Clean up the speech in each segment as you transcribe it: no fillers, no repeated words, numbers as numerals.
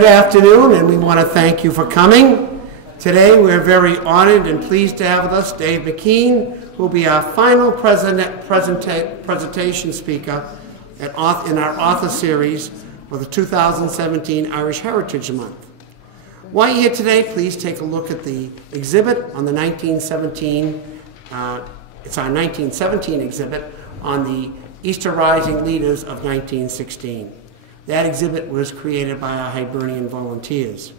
Good afternoon, and we want to thank you for coming. Today we're very honored and pleased to have with us Dave McKean, who will be our final presentation speaker in our author series for the 2017 Irish Heritage Month. While you're here today, please take a look at the exhibit on the 1917, it's our 1917 exhibit on the Easter Rising Leaders of 1916. That exhibit was created by our Hibernian volunteers.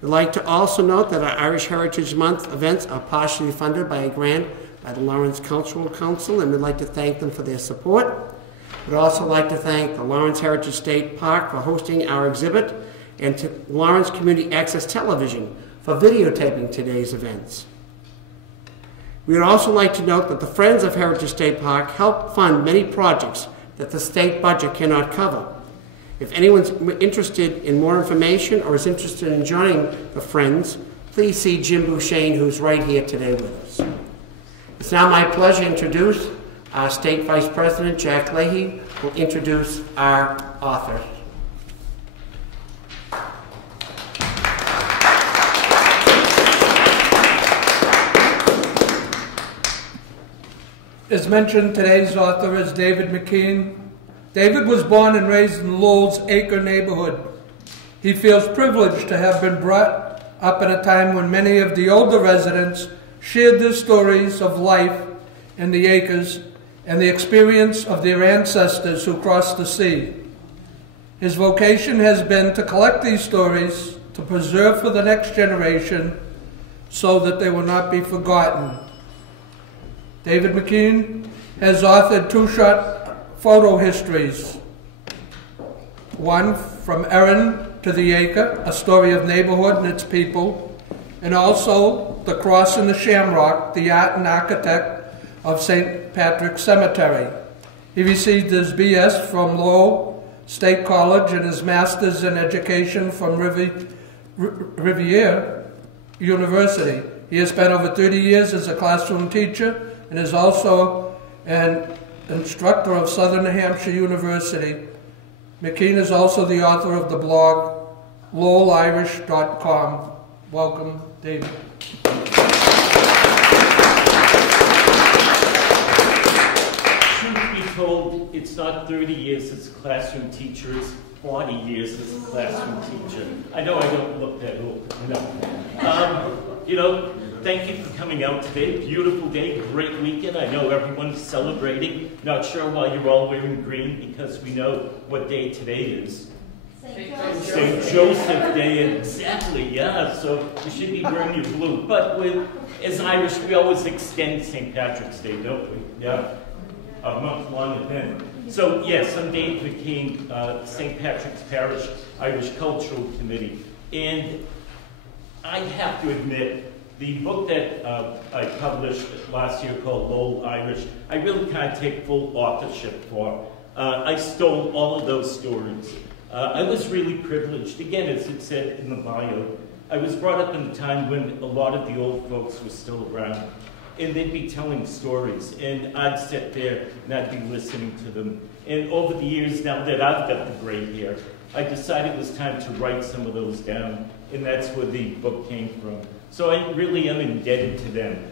We'd like to also note that our Irish Heritage Month events are partially funded by a grant by the Lawrence Cultural Council, and we'd like to thank them for their support. We'd also like to thank the Lawrence Heritage State Park for hosting our exhibit, and to Lawrence Community Access Television for videotaping today's events. We would also like to note that the Friends of Heritage State Park help fund many projects that the state budget cannot cover. If anyone's interested in more information or is interested in joining the Friends, please see Jim Bouchain, who's right here today with us. It's now my pleasure to introduce our State Vice President, Jack Leahy, who will introduce our author. As mentioned, today's author is David McKean. David was born and raised in Lowell's Acre neighborhood. He feels privileged to have been brought up in a time when many of the older residents shared their stories of life in the acres and the experience of their ancestors who crossed the sea. His vocation has been to collect these stories, to preserve for the next generation, so that they will not be forgotten. David McKean has authored two short photo histories. One, From Erin to the Acre, a story of neighborhood and its people, and also The Cross and the Shamrock, the art and architect of St. Patrick's Cemetery. He received his BS from Lowell State College and his master's in education from Rivier University. He has spent over 30 years as a classroom teacher and is also an instructor of Southern New Hampshire University. McKean is also the author of the blog lowellirish.com. Welcome, David. Truth be told, it's not 30 years as a classroom teacher, it's 40 years as a classroom teacher. I know I don't look that old. No. Thank you for coming out today. Beautiful day, great weekend. I know everyone's celebrating. Not sure why you're all wearing green, because we know what day today is. St. Joseph Day, exactly, yeah. So you should be wearing your blue. But as Irish, we always extend St. Patrick's Day, don't we? Yeah, a month-long event. So yes, I'm Dave McKean, St. Patrick's Parish Irish Cultural Committee. And I have to admit, the book that I published last year called Lowell Irish, I really can't take full authorship for. I stole all of those stories. I was really privileged. Again, as it said in the bio, I was brought up in a time when a lot of the old folks were still around, and they'd be telling stories, and I'd sit there and I'd be listening to them. And over the years, now that I've got the gray hair, I decided it was time to write some of those down, and that's where the book came from. So I really am indebted to them.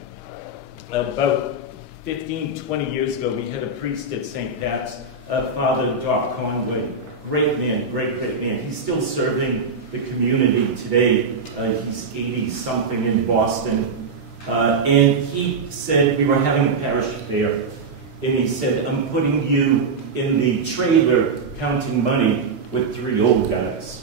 About 15, 20 years ago, we had a priest at St. Pat's, Father Doc Conway. Great man, great man. He's still serving the community today. He's 80-something in Boston. And he said, we were having a parish fair, and he said, I'm putting you in the trailer counting money with 3 old guys.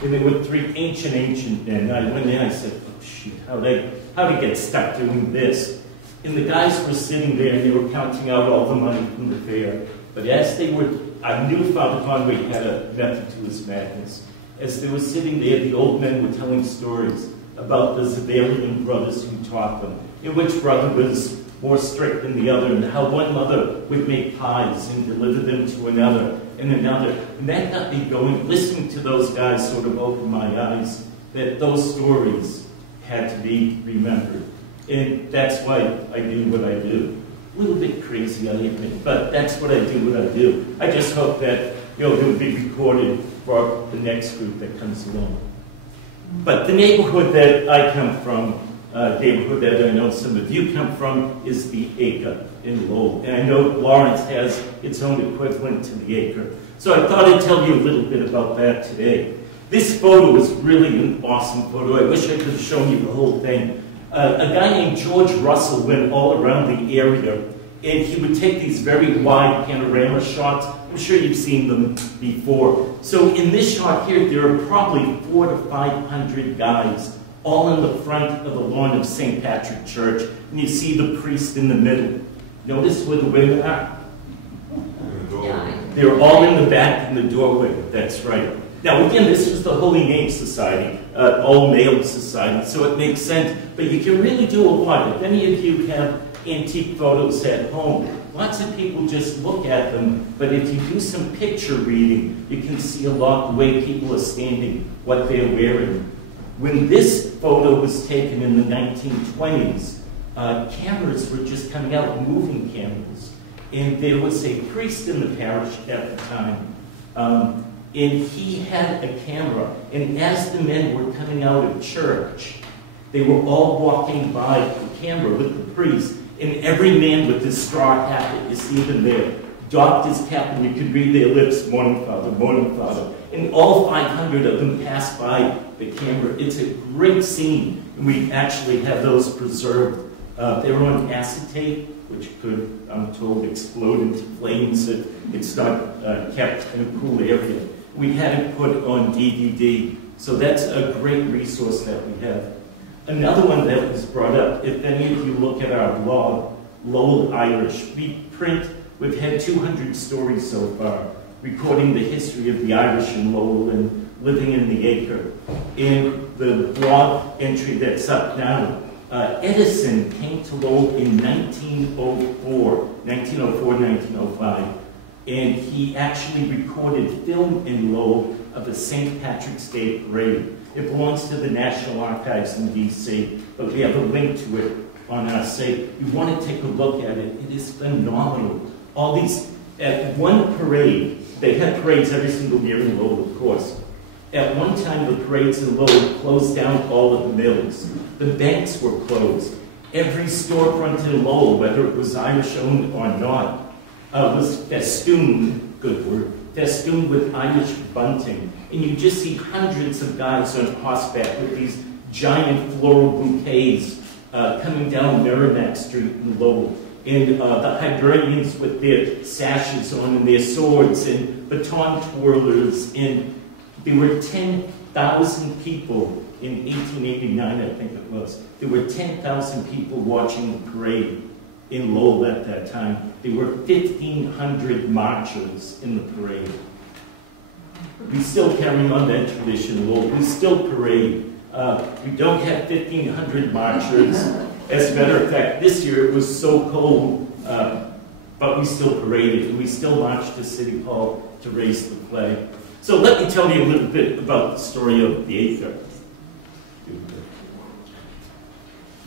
And they were 3 ancient men. I went in, I said, oh shoot, how'd I get stuck doing this? And the guys were sitting there and they were counting out all the money from the fair. But as they were, I knew Father Conway had a method to his madness. As they were sitting there, the old men were telling stories about the Zabelian brothers who taught them, and which brother was more strict than the other, and how one mother would make pies and deliver them to another and another. And that got me going. Listening to those guys sort of opened my eyes that those stories had to be remembered. And that's why I do what I do. A little bit crazy, I admit, but that's what I do, I just hope that, it will be recorded for the next group that comes along. But the neighborhood that I come from, neighborhood that I know some of you come from, is the Acre in Lowell. And I know Lawrence has its own equivalent to the Acre. So I thought I'd tell you a little bit about that today. This photo is really an awesome photo. I wish I could have shown you the whole thing. A guy named George Russell went all around the area, and he would take these very wide panorama shots. I'm sure you've seen them before. So in this shot here, there are probably 400 to 500 guys all in the front of the lawn of St. Patrick Church, and you see the priest in the middle. Notice where the women are? They're all in the back in the doorway. That's right. Now again, this was the Holy Name Society, all-male society, so it makes sense. But you can really do a lot. If any of you have antique photos at home, lots of people just look at them, but if you do some picture reading, you can see a lot the way people are standing, what they're wearing. When this photo was taken in the 1920s, cameras were just coming out, moving cameras. And there was a priest in the parish at the time, and he had a camera. And as the men were coming out of church, they were all walking by the camera with the priest, and every man with his straw hat that you see them there doffed his cap, and you could read their lips, "Morning, Father, morning, Father." And all 500 of them passed by the camera. It's a great scene, and we actually have those preserved. They were on acetate, which could, I'm told, explode into flames if it's not kept in a cool area. We had it put on DVD, so that's a great resource that we have. Another one that was brought up, if any of you look at our blog, Lowell Irish, we've had 200 stories so far, recording the history of the Irish in Lowell and living in the Acre. In the blog entry that's up now, Edison came to Lowell in 1904, 1905, and he actually recorded film in Lowell of the St. Patrick's Day Parade. It belongs to the National Archives in D.C., but we have a link to it on our site. You want to take a look at it. It is phenomenal. All these, at one parade, they had parades every single year in Lowell, of course. At one time, the parades in Lowell closed down all of the mills. The banks were closed. Every storefront in Lowell, whether it was Irish-owned or not, was festooned, good word, festooned with Irish bunting. And you just see hundreds of guys on horseback with these giant floral bouquets coming down Merrimack Street in Lowell. And the Hibernians with their sashes on and their swords and baton twirlers. And there were 10,000 people in 1889, I think it was. There were 10,000 people watching the parade in Lowell at that time. There were 1,500 marchers in the parade. We still carry on that tradition in Lowell. We still parade. We don't have 1,500 marchers. As a matter of fact, this year it was so cold, but we still paraded, and we still marched to City Hall to raise the flag. So let me tell you a little bit about the story of the Acre.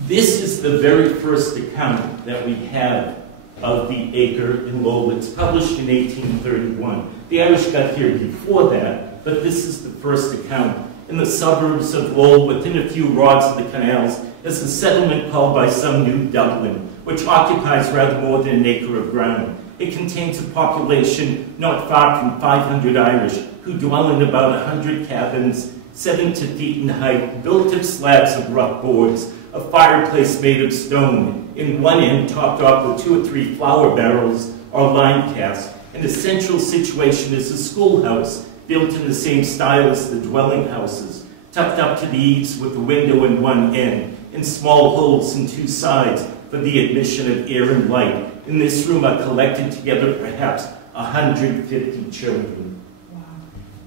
This is the very first account that we have of the Acre in Lowell. It's published in 1831. The Irish got here before that, but this is the first account. In the suburbs of Lowell, within a few rods of the canals, is a settlement called by some New Dublin, which occupies rather more than an acre of ground. It contains a population not far from 500 Irish, who dwell in about 100 cabins, 70 feet in height, built of slabs of rough boards, a fireplace made of stone, in one end topped off with 2 or 3 flour barrels or lime casks, and the central situation is a schoolhouse built in the same style as the dwelling houses, tucked up to the eaves with a window in one end, and small holes in 2 sides for the admission of air and light. In this room are collected together perhaps 150 children. Wow.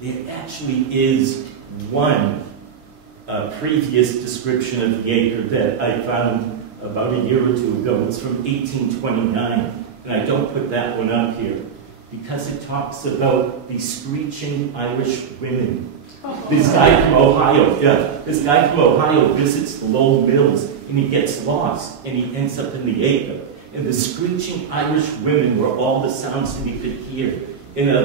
There actually is one previous description of the Acre that I found about a year or 2 ago. It's from 1829, and I don't put that one up here because it talks about the screeching Irish women. This guy from Ohio, this guy from Ohio visits the Lowell Mills, and he gets lost, and he ends up in the Acre. And the screeching Irish women were all the sounds that he could hear. And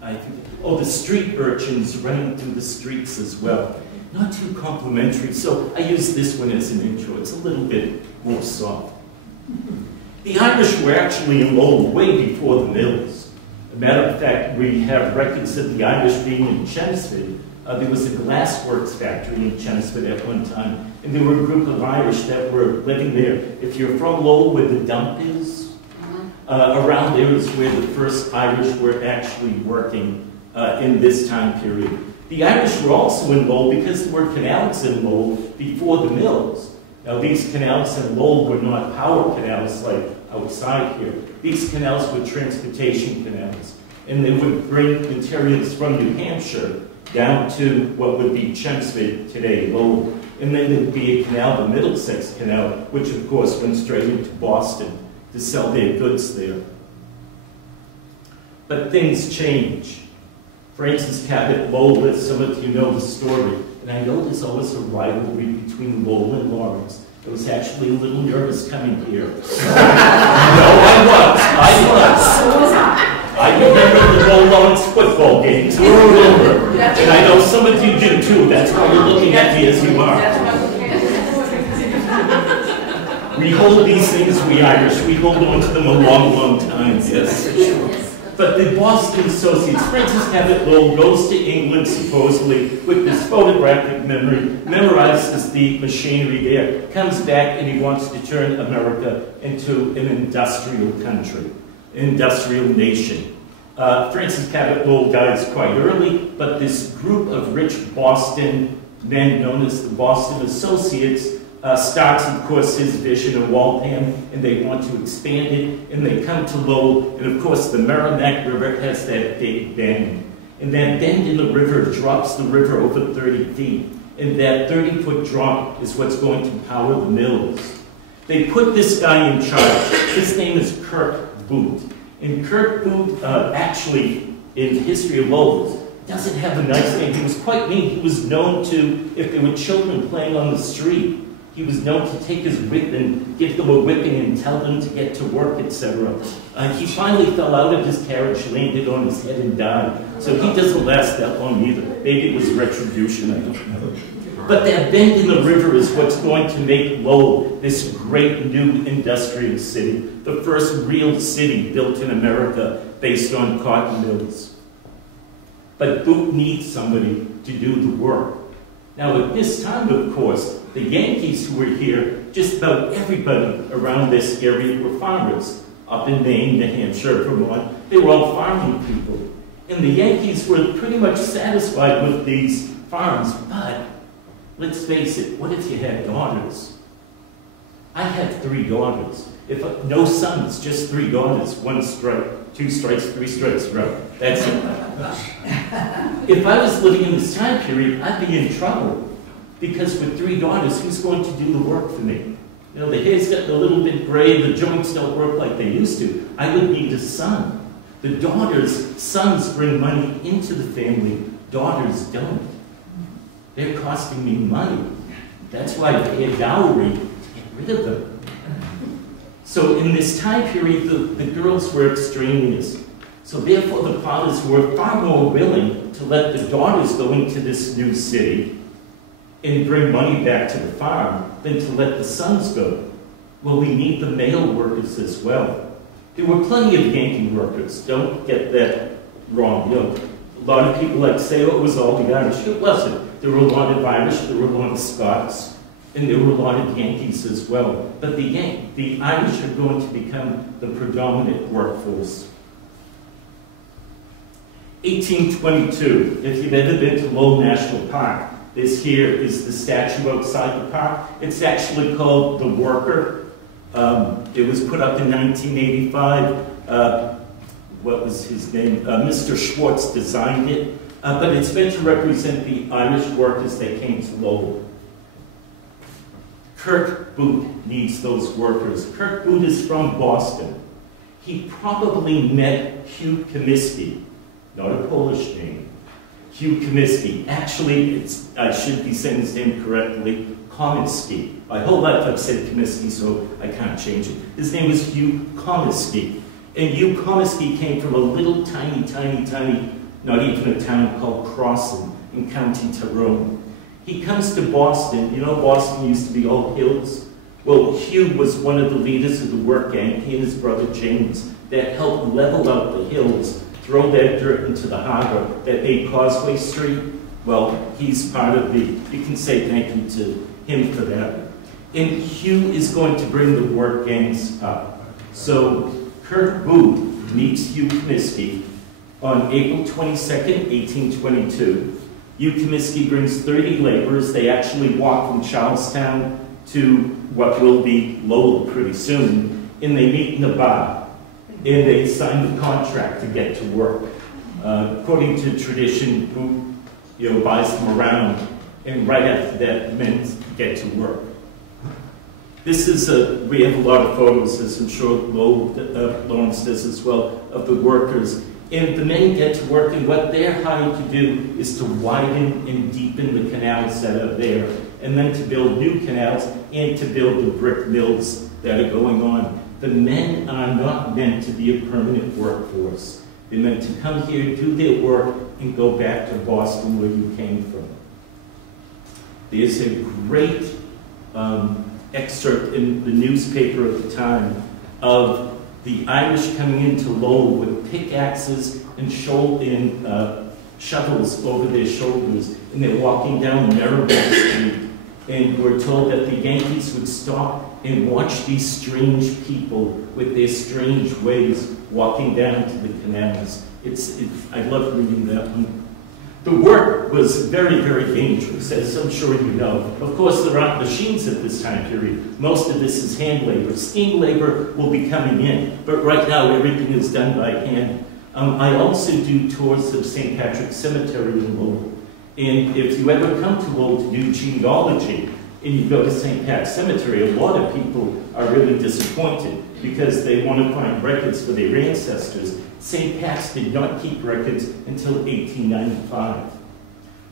the street urchins running through the streets as well. Not too complimentary, so I use this one as an intro. It's a little bit more soft. The Irish were actually in Lowell way before the mills. As a matter of fact, we have records of the Irish being in Chelmsford. There was a glassworks factory in Chelmsford at one time, and there were a group of Irish that were living there. If you're from Lowell, where the dump is, around there is where the first Irish were actually working in this time period. The Irish were also in Lowell because there were canals in Lowell before the mills. Now, these canals in Lowell were not power canals like outside here. These canals were transportation canals, and they would bring materials from New Hampshire down to what would be Chelmsford today, Lowell. And then there'd be a canal, the Middlesex Canal, which of course went straight into Boston to sell their goods there. But things change. Francis Cabot Lowell, as some of you know the story, and I know there's always a rivalry between Lowell and Lawrence. I was actually a little nervous coming here. No, I was. I remember the Lowell-Lawrence football games. And I know some of you do too. That's why you're looking at me as you are. We hold these things, we Irish, we hold on to them a long, long time, yes. But the Boston Associates, Francis Cabot Lowell goes to England supposedly with this photographic memory, memorizes the machinery there, comes back and he wants to turn America into an industrial country, an industrial nation. Francis Cabot Lowell dies quite early, but this group of rich Boston men known as the Boston Associates starts, of course, his vision of Waltham, and they want to expand it, and they come to Lowell, and of course the Merrimack River has that big bend. And that bend in the river drops the river over 30 feet, and that 30-foot drop is what's going to power the mills. They put this guy in charge. His name is Kirk Booth. And Kirk Booth, actually, in the history of Lowell, doesn't have a nice name. He was quite mean. He was known to, if there were children playing on the street, he was known to take his whip and give them a whipping and tell them to get to work, etc. He finally fell out of his carriage, landed on his head, and died. So he doesn't last that long either. Maybe it was retribution, I don't know. But that bend in the river is what's going to make Lowell this great new industrial city, the first real city built in America based on cotton mills. But Booth needs somebody to do the work. Now, at this time, of course, the Yankees who were here, just about everybody around this area were farmers. Up in Maine, New Hampshire, Vermont, they were all farming people. And the Yankees were pretty much satisfied with these farms, but let's face it, what if you had daughters? I had 3 daughters. No sons, just 3 daughters. 1 strike, 2 strikes, 3 strikes, right? That's it. If I was living in this time period, I'd be in trouble. Because with 3 daughters, who's going to do the work for me? You know, the hair's gotten a little bit gray, the joints don't work like they used to. I would need a son. The sons bring money into the family, daughters don't. They're costing me money. That's why I pay a dowry to get rid of them. So in this time period, the girls were extraneous. So therefore, the fathers were far more willing to let the daughters go into this new city and bring money back to the farm than to let the sons go. Well, we need the male workers as well. There were plenty of Yankee workers. Don't get that wrong. You know, a lot of people like to say, oh, it was all the Irish. It wasn't. There were a lot of Irish, there were a lot of Scots, and there were a lot of Yankees as well. But the Irish are going to become the predominant workforce. 1822, if you've ever been to Lowell National Park, this here is the statue outside the park. It's actually called the Worker. It was put up in 1985. What was his name? Mr. Schwartz designed it. But it's meant to represent the Irish workers that came to Lowell. Kirk Booth needs those workers. Kirk Booth is from Boston. He probably met Hugh Comiskey, not a Polish name. Hugh Comiskey. Actually, I should be saying his name correctly, Comiskey. My whole life I've said Comiskey, so I can't change it. His name was Hugh Comiskey. And Hugh Comiskey came from a little tiny not even a town called Crosson in County Tyrone. He comes to Boston. You know, Boston used to be all hills. Well, Hugh was one of the leaders of the work gang, he and his brother James, that helped level out the hills, throw that dirt into the harbor that made Causeway Street. Well, he's part of the, you can say thank you to him for that. And Hugh is going to bring the work gangs up. So Kurt Booth meets Hugh Comiskey on April 22nd, 1822. Hugh Comiskey brings 30 laborers. They actually walk from Charlestown to what will be Lowell pretty soon, and they meet in a bar, and they sign the contract to get to work. According to tradition, Booth, buys them around, and right after that, men get to work. This is we have a lot of photos, as I'm sure Lawrence does as well, of the workers. And the men get to work, and what they're hired to do is to widen and deepen the canals that are there, and then to build new canals and to build the brick mills that are going on. The men are not meant to be a permanent workforce. They're meant to come here, do their work, and go back to Boston where you came from. There's a great excerpt in the newspaper at the time of the Irish coming into Lowell with pickaxes and shovels over their shoulders, and they're walking down Maryborough Street, and we're told that the Yankees would stop and watch these strange people with their strange ways walking down to the canals. I love reading that one. The work was very, very dangerous, as I'm sure you know. Of course, there aren't machines at this time period. Most of this is hand labor. Steam labor will be coming in, but right now everything is done by hand. I also do tours of St. Patrick's Cemetery in Lowell. And if you ever come to Lowell to do genealogy, and you go to St. Pat's Cemetery, a lot of people are really disappointed because they want to find records for their ancestors. St. Pat's did not keep records until 1895.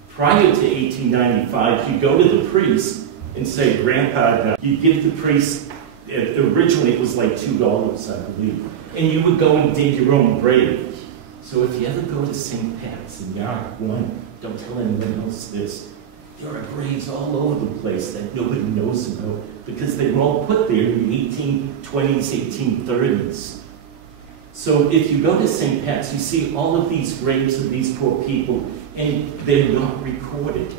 Prior to 1895, you go to the priest and say, Grandpa, you give the priest, originally it was like $2, I believe, and you would go and dig your own grave. So if you ever go to St. Pat's in Yard 1, don't tell anyone else this. There are graves all over the place that nobody knows about because they were all put there in the 1820s, 1830s. So if you go to St. Pat's, you see all of these graves of these poor people, and they're not recorded.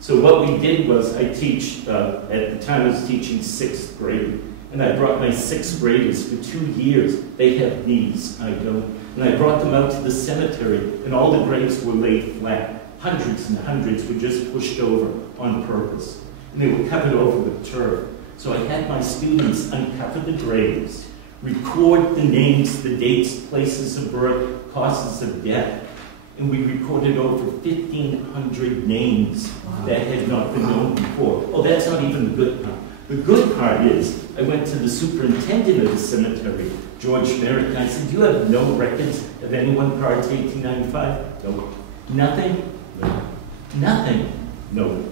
So what we did was, I teach, at the time I was teaching 6th grade, and I brought my 6th graders for 2 years. They have knees, I don't. And I brought them out to the cemetery, and all the graves were laid flat. Hundreds and hundreds were just pushed over on purpose. And they were covered over with turf. So I had my students uncover the graves, record the names, the dates, places of birth, causes of death, and we recorded over 1,500 names that had not been known before. Oh, that's not even the good part. The good part is, I went to the superintendent of the cemetery, George Merritt, and I said, do you have no records of anyone prior to 1895? No. Nothing? No. Nothing? No.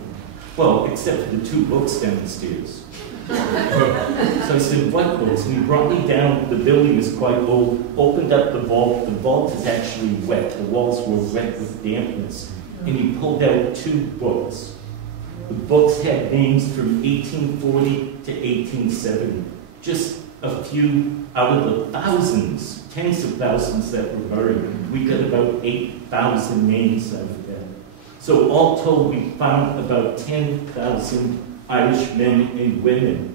Well, except for the 2 books downstairs. So I said, what books? And he brought me down, the building is quite low, opened up the vault. The vault is actually wet. The walls were wet with dampness. And he pulled out 2 books. The books had names from 1840 to 1870. Just a few out of the thousands, tens of thousands that were buried. We got about 8,000 names out of that. So all told, we found about 10,000 Irish men and women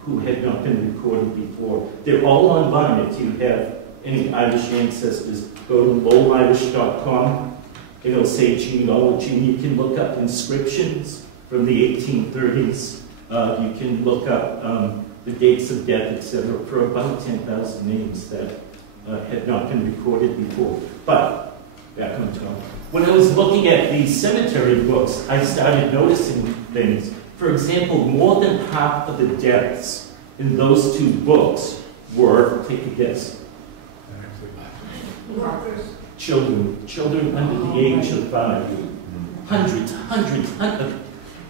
who had not been recorded before. They're all online. If you have any Irish ancestors, go to lowellirish.com. It'll say genealogy, and you can look up inscriptions from the 1830s. You can look up the dates of death, etc., for about 10,000 names that had not been recorded before. But, back on top. When I was looking at the cemetery books, I started noticing things. For example, more than half of the deaths in those 2 books were, take a guess, children under the age of 5. Hundreds,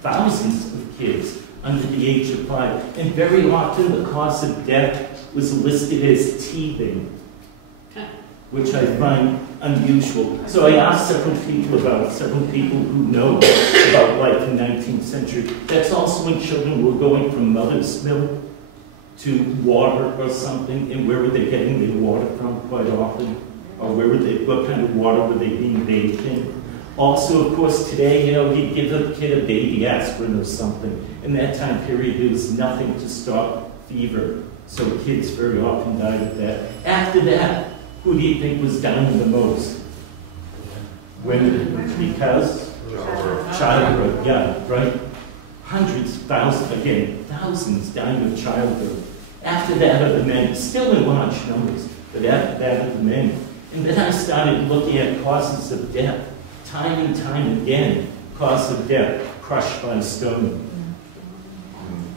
thousands of kids under the age of 5. And very often the cause of death was listed as teething, which I find unusual. So I asked several people who know about life in the 19th century. That's also when children were going from mother's milk to water or something, and where were they getting their water from quite often? Or what kind of water were they being bathed in? Also, of course, today, you give a kid a baby aspirin or something. In that time period, there was nothing to stop fever. So kids very often died of that. After that, who do you think was dying the most? Women. Because? Childbirth, yeah, right? Hundreds, thousands dying of childbirth. After that are the men, still in large numbers, but after that are the men. And then I started looking at causes of death. Time and time again, cause of death, crushed by a stone.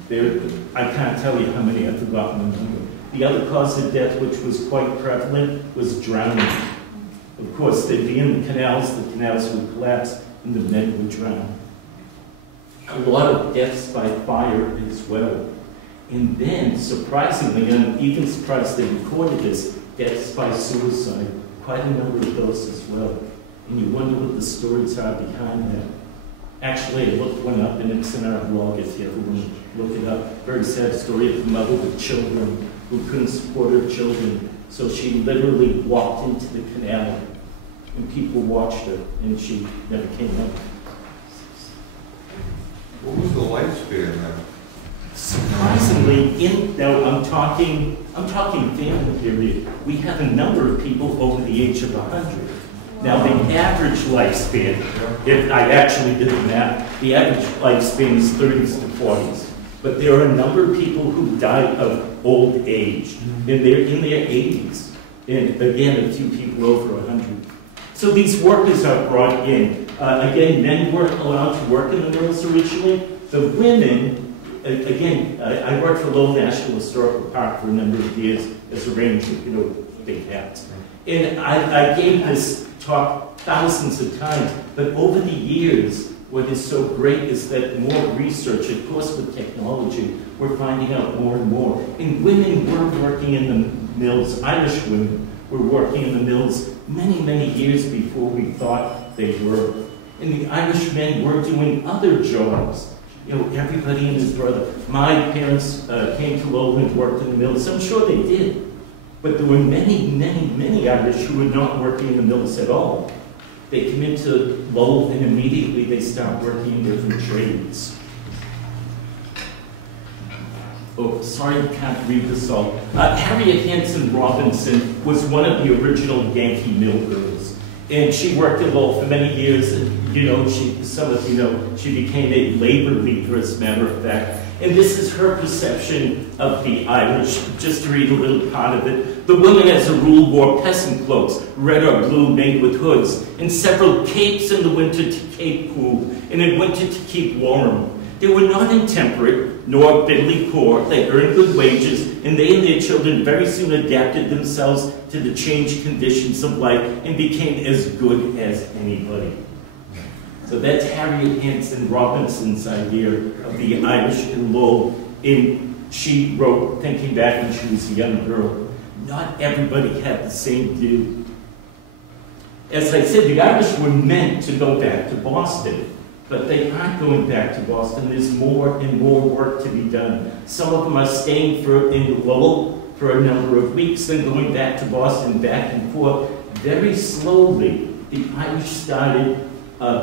I can't tell you how many, I've forgotten the number. The other cause of death, which was quite prevalent, was drowning. Of course, they'd be in the canals would collapse, and the men would drown. A lot of deaths by fire as well. And then, surprisingly, I'm even surprised they recorded this, deaths by suicide. Quite a number of those as well. And you wonder what the stories are behind that. Actually, I looked one up, and it's in our blog if you ever want to look it up. Very sad story of a mother with children who couldn't support her children. So she literally walked into the canal, and people watched her, and she never came up. What was the lifespan then? Surprisingly, I'm talking family period, we have a number of people over the age of 100. Now, the average lifespan, if I actually did the math, the average lifespan is 30s to 40s. But there are a number of people who died of old age, and they're in their 80s. And again, a few people over 100. So these workers are brought in. Again, men weren't allowed to work in the mills originally. The women, again, I worked for Lowell National Historical Park for a number of years as a ranger, big hats. And I gave this talk thousands of times, but over the years, what is so great is that more research, of course with technology, we're finding out more and more. And women were working in the mills, Irish women were working in the mills many, many years before we thought they were. And the Irish men were doing other jobs. Everybody and his brother. My parents came to Lowell and worked in the mills. I'm sure they did. But there were many, many, many Irish who were not working in the mills at all. They come into Lowell and immediately they start working in different trades. Oh, sorry, I can't read this all. Harriet Hanson Robinson was one of the original Yankee mill girls. And she worked in Lowell for many years, and some of you know, she became a labor leader, as a matter of fact. And this is her perception of the Irish, just to read a little part of it. The women, as a rule, wore peasant cloaks, red or blue, made with hoods, and several capes in the winter to keep cool, and in winter to keep warm. They were not intemperate, nor bitterly poor. They earned good wages, and they and their children very soon adapted themselves to the changed conditions of life and became as good as anybody. So that's Harriet Hanson Robinson's idea of the Irish in Lowell. And she wrote, thinking back when she was a young girl, not everybody had the same view. As I said, the Irish were meant to go back to Boston, but they aren't going back to Boston. There's more and more work to be done. Some of them are staying in Lowell for a number of weeks, then going back to Boston, back and forth. Very slowly, the Irish started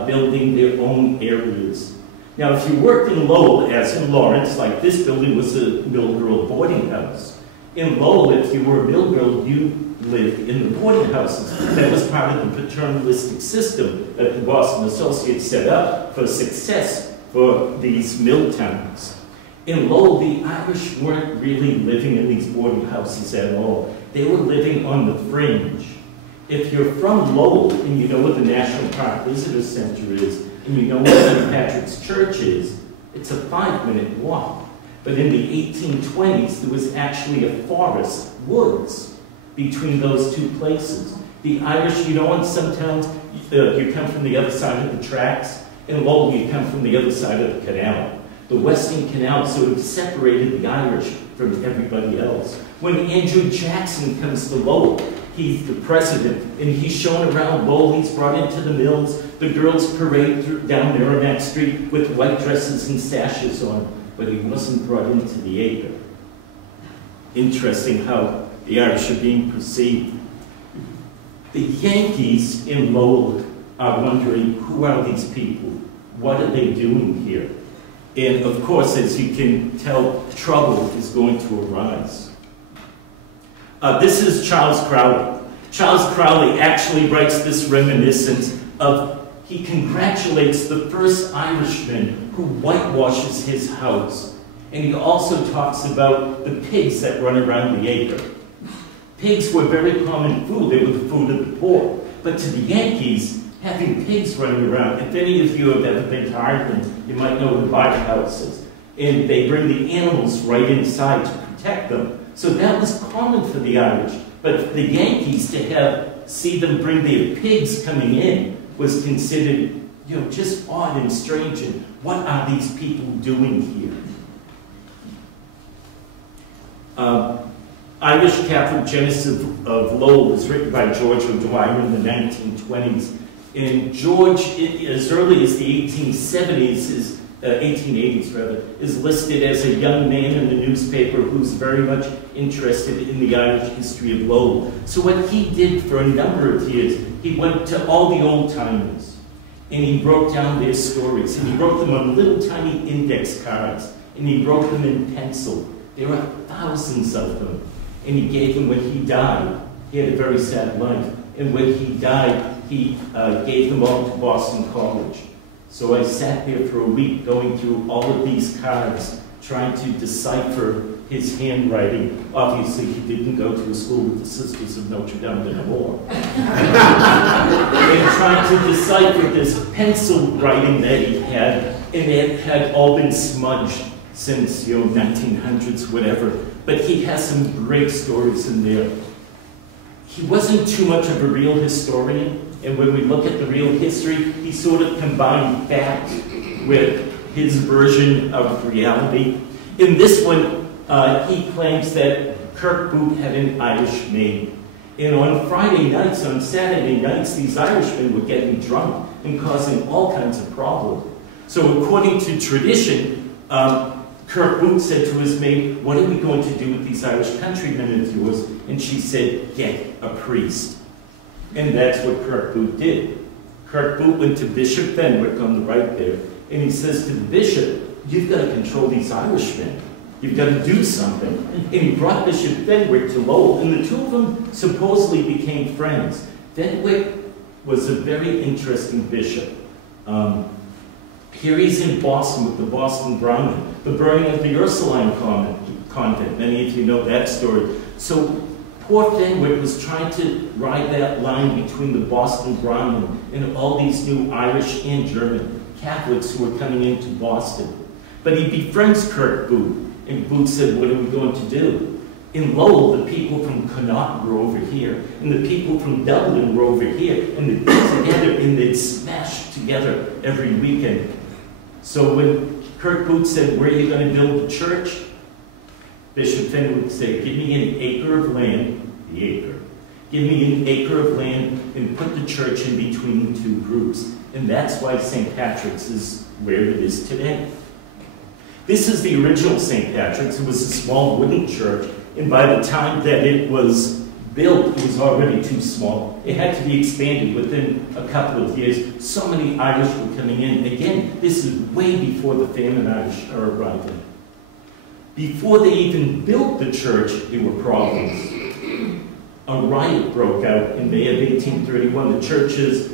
building their own areas. Now, if you worked in Lowell, as in Lawrence, like this building was a mill girl boarding house. In Lowell, if you were a mill girl, you lived in the boarding houses. That was part of the paternalistic system that the Boston Associates set up for success for these mill towns. In Lowell, the Irish weren't really living in these boarding houses at all. They were living on the fringe. If you're from Lowell and you know what the National Park Visitor Center is, and you know what St. Patrick's Church is, it's a 5-minute walk. But in the 1820s, there was actually a forest, woods, between those two places. The Irish, in some towns, you come from the other side of the tracks. In Lowell, you come from the other side of the canal. The Western Canal sort of separated the Irish from everybody else. When Andrew Jackson comes to Lowell, He's the president, and he's shown around Lowell. He's brought into the mills. The girls parade down Merrimack Street with white dresses and sashes on, but he wasn't brought into the acre. Interesting how the Irish are being perceived. The Yankees in Lowell are wondering, who are these people? What are they doing here? And of course, as you can tell, trouble is going to arise. This is Charles Crowley. Charles Crowley actually writes this reminiscence of, he congratulates the first Irishman who whitewashes his house. And he also talks about the pigs that run around the acre. Pigs were very common food. They were the food of the poor. But to the Yankees, having pigs running around, if any of you have ever been to Ireland, you might know the barn houses. And they bring the animals right inside to protect them. So that was common for the Irish. But for the Yankees to see them bring their pigs coming in was considered, just odd and strange. And what are these people doing here? Irish Catholic Genesis of Lowell was written by George O'Dwyer in the 1920s. And George, as early as the 1870s, 1880s rather, is listed as a young man in the newspaper who's very much interested in the Irish history of Lowell. So what he did for a number of years, he went to all the old-timers, and he wrote down their stories, and he wrote them on little tiny index cards, and he wrote them in pencil. There are thousands of them. And he gave them when he died. He had a very sad life. And when he died, he gave them all to Boston College. So I sat there for a week going through all of these cards, trying to decipher his handwriting. Obviously, he didn't go to a school with the Sisters of Notre Dame de Nemours. And trying to decipher this pencil writing that he had, and it had all been smudged since, 1900s, whatever. But he has some great stories in there. He wasn't too much of a real historian, and when we look at the real history, he sort of combined fact with his version of reality. In this one, he claims that Kirk Boot had an Irish maid. And on Friday nights, on Saturday nights, these Irishmen were getting drunk and causing all kinds of problems. So according to tradition, Kirk Boot said to his maid, "What are we going to do with these Irish countrymen of yours?" And she said, "Get a priest." And that's what Kirk Boot did. Kirk Boot went to Bishop Fenwick on the right there, and he says to the bishop, "You've got to control these Irishmen. You've got to do something." And he brought Bishop Fenwick to Lowell, and the two of them supposedly became friends. Fenwick was a very interesting bishop. Here he's in Boston with the Boston Brahmin, the burning of the Ursuline convent. Many of you know that story. So poor Fenwick was trying to ride that line between the Boston Brahmin and all these new Irish and German Catholics who were coming into Boston. But he befriends Kirk Boot, and Boot said, "What are we going to do?" In Lowell, the people from Connaught were over here, and the people from Dublin were over here, and they'd get together and they'd smash together every weekend. So when Kirk Boot said, "Where are you going to build the church?" Bishop Fenwick said, "Give me an acre of land," the acre. "Give me an acre of land and put the church in between the two groups." And that's why St. Patrick's is where it is today. This is the original St. Patrick's. It was a small wooden church, and by the time that it was built, it was already too small. It had to be expanded within a couple of years. So many Irish were coming in. Again, this is way before the famine Irish are arriving. Before they even built the church, there were problems. A riot broke out in May of 1831. The church is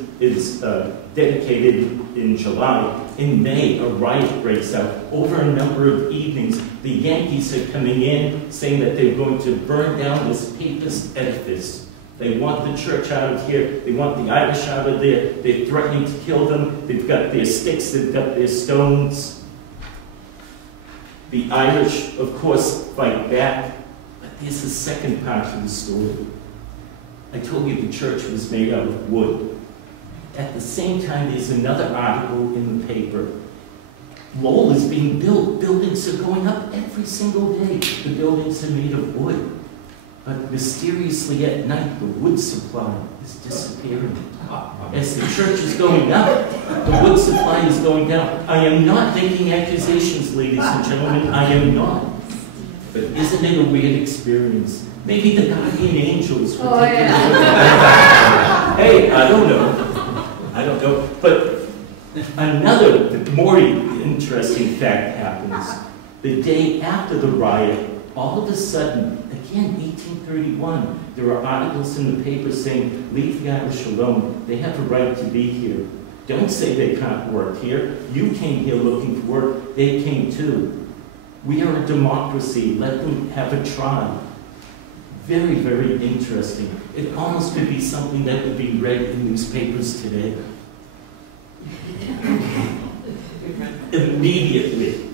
dedicated in July. In May, a riot breaks out. Over a number of evenings, the Yankees are coming in saying that they're going to burn down this papist edifice. They want the church out of here. They want the Irish out of there. They're threatening to kill them. They've got their sticks. They've got their stones. The Irish, of course, fight back. But there's a second part to the story. I told you the church was made out of wood. At the same time, there's another article in the paper. Lowell is being built. Buildings are going up every single day. The buildings are made of wood. But mysteriously at night, the wood supply is disappearing. As the church is going up, the wood supply is going down. I am not making accusations, ladies and gentlemen. I am not. But isn't it a weird experience? Maybe the guardian angels were taking Hey, I don't know. I don't know. But another more interesting fact happens. The day after the riot, all of a sudden, again, 1831, there were articles in the paper saying, leave the Irish alone. They have a right to be here. Don't say they can't work here. You came here looking for work. They came too. We are a democracy. Let them have a try. Very, very interesting. It almost could be something that would be read in newspapers today. Immediately,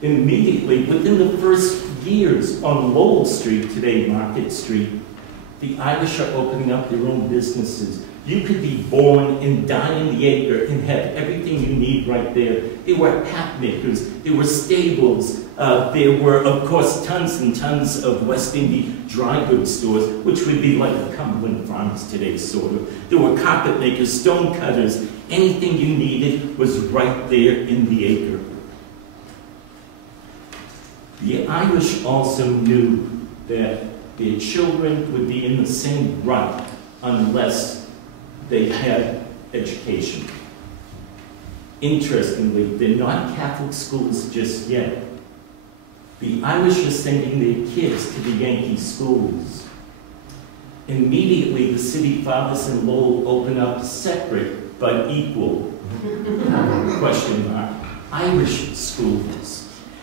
within the first years on Lowell Street, today Market Street, the Irish are opening up their own businesses. You could be born and die in the acre and have everything you need right there. There were hat makers, there were stables, there were, of course, tons and tons of West Indian dry goods stores, which would be like the Cumberland Farms today, sort of. There were carpet makers, stone cutters. Anything you needed was right there in the acre. The Irish also knew that their children would be in the same rut unless they had education. Interestingly, they're not Catholic schools just yet. The Irish are sending their kids to the Yankee schools. Immediately, the city fathers in Lowell open up separate but equal, question mark, Irish schools.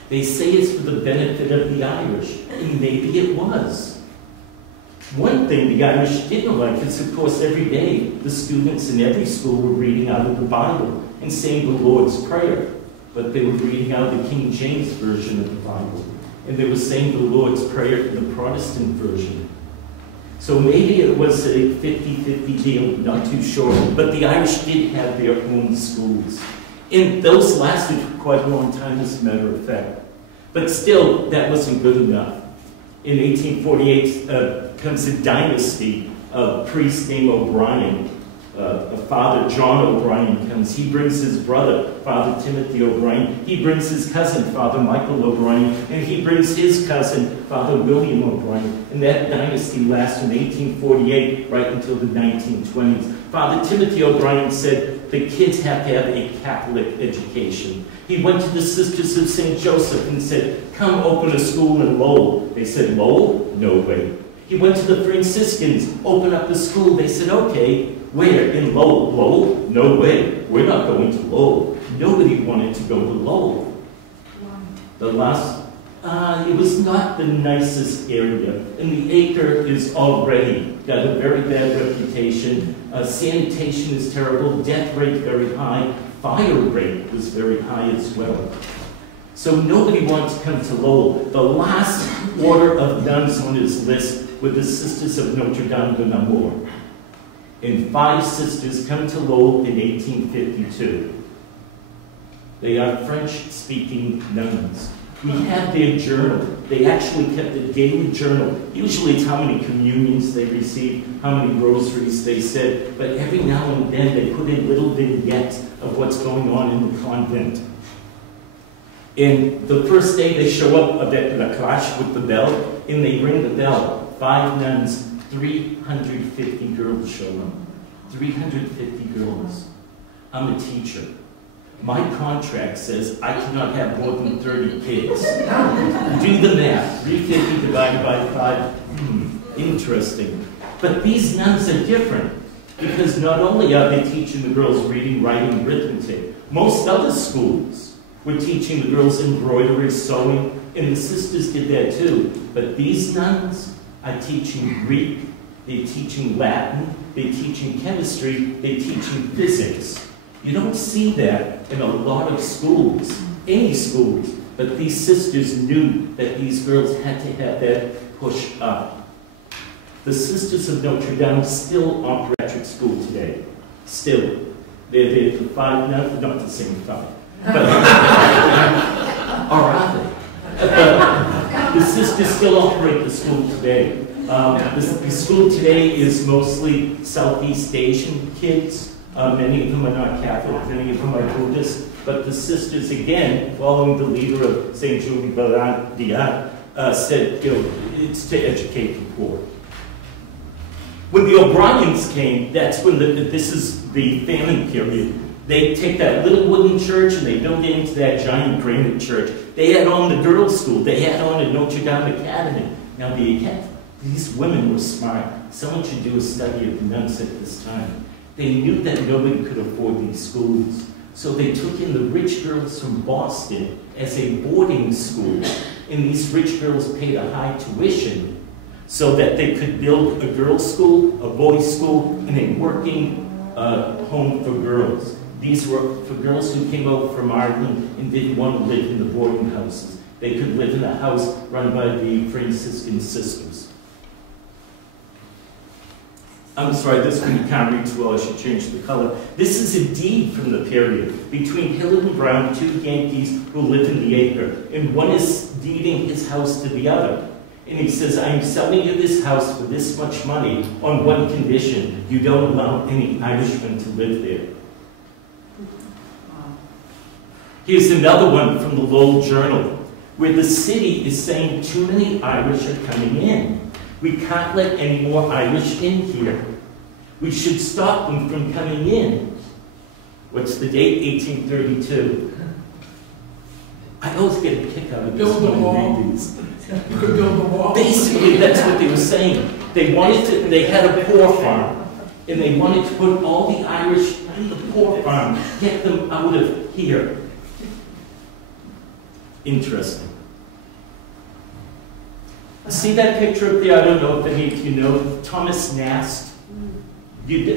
They say it's for the benefit of the Irish, and maybe it was. One thing the Irish didn't like is, of course, every day the students in every school were reading out of the Bible and saying the Lord's Prayer, but they were reading out the King James Version of the Bible, and they were saying the Lord's Prayer in the Protestant version. So maybe it was a 50-50 deal, not too sure, but the Irish did have their own schools. And those lasted for quite a long time, as a matter of fact. But still, that wasn't good enough. In 1848 comes a dynasty of priest named O'Brien. Father John O'Brien comes. He brings his brother, Father Timothy O'Brien. He brings his cousin, Father Michael O'Brien. And he brings his cousin, Father William O'Brien. And that dynasty lasts from 1848 right until the 1920s. Father Timothy O'Brien said the kids have to have a Catholic education. He went to the Sisters of St. Joseph and said, come open a school in Lowell. They said, Lowell? No way. He went to the Franciscans, open up a school. They said, okay, where? In Lowell? Lowell? No way. We're not going to Lowell. Nobody wanted to go to Lowell. The last, it was not the nicest area. And the acre is already got a very bad reputation. Sanitation is terrible, death rate very high, fire rate was very high as well. So nobody wanted to come to Lowell. The last order of nuns on his list were the Sisters of Notre Dame de Namur. And 5 sisters come to Lowell in 1852. They are French-speaking nuns. We had their journal. They actually kept a daily journal. Usually it's how many communions they received, how many rosaries they said, but every now and then they put in little vignettes of what's going on in the convent. And the first day they show up at the cloche with the bell, and they ring the bell. 5 nuns, 350 girls show up. 350 girls. I'm a teacher. My contract says I cannot have more than 30 kids. Do the math. 350 divided by 5. Interesting. But these nuns are different because not only are they teaching the girls reading, writing, arithmetic, most other schools were teaching the girls embroidery, sewing, and the sisters did that too. But these nuns are teaching Greek, they're teaching Latin, they're teaching chemistry, they're teaching physics. You don't see that in a lot of schools, any schools, but these sisters knew that these girls had to have that push up. The Sisters of Notre Dame still operate Patrick School today. Still. They're there for 5, not the same 5. But, or are they? The sisters still operate the school today. The school today is mostly Southeast Asian kids. Many of them are not Catholic, many of them are Buddhist. But the sisters, again, following the leader of St. Julie Barandia, said, it's to educate the poor. When the O'Briens came, that's when this is the famine period. They take that little wooden church and they build it into that giant granite church. They had on the girls' school. They had on a Notre Dame Academy. Now, these women were smart. Someone should do a study of the nuns at this time. They knew that nobody could afford these schools. So they took in the rich girls from Boston as a boarding school. And these rich girls paid a high tuition so that they could build a girls' school, a boys' school, and a working home for girls. These were for girls who came out from Ireland and didn't want to live in the boarding houses. They could live in a house run by the Franciscan sisters. I'm sorry, this one you can't read too well, I should change the color. This is a deed from the period between Hillard and Brown, two Yankees who live in the acre. And one is deeding his house to the other. And he says, I'm selling you this house for this much money on one condition. You don't allow any Irishmen to live there. Here's another one from the Lowell Journal, where the city is saying too many Irish are coming in. We can't let any more Irish in here. We should stop them from coming in. What's the date? 1832. I always get a kick out of this when I read these. You could build the wall. Basically, that's what they were saying. They had a poor farm, and they wanted to put all the Irish in the poor farm, get them out of here. Interesting. See that picture up there? I don't know if any of you know Thomas Nast.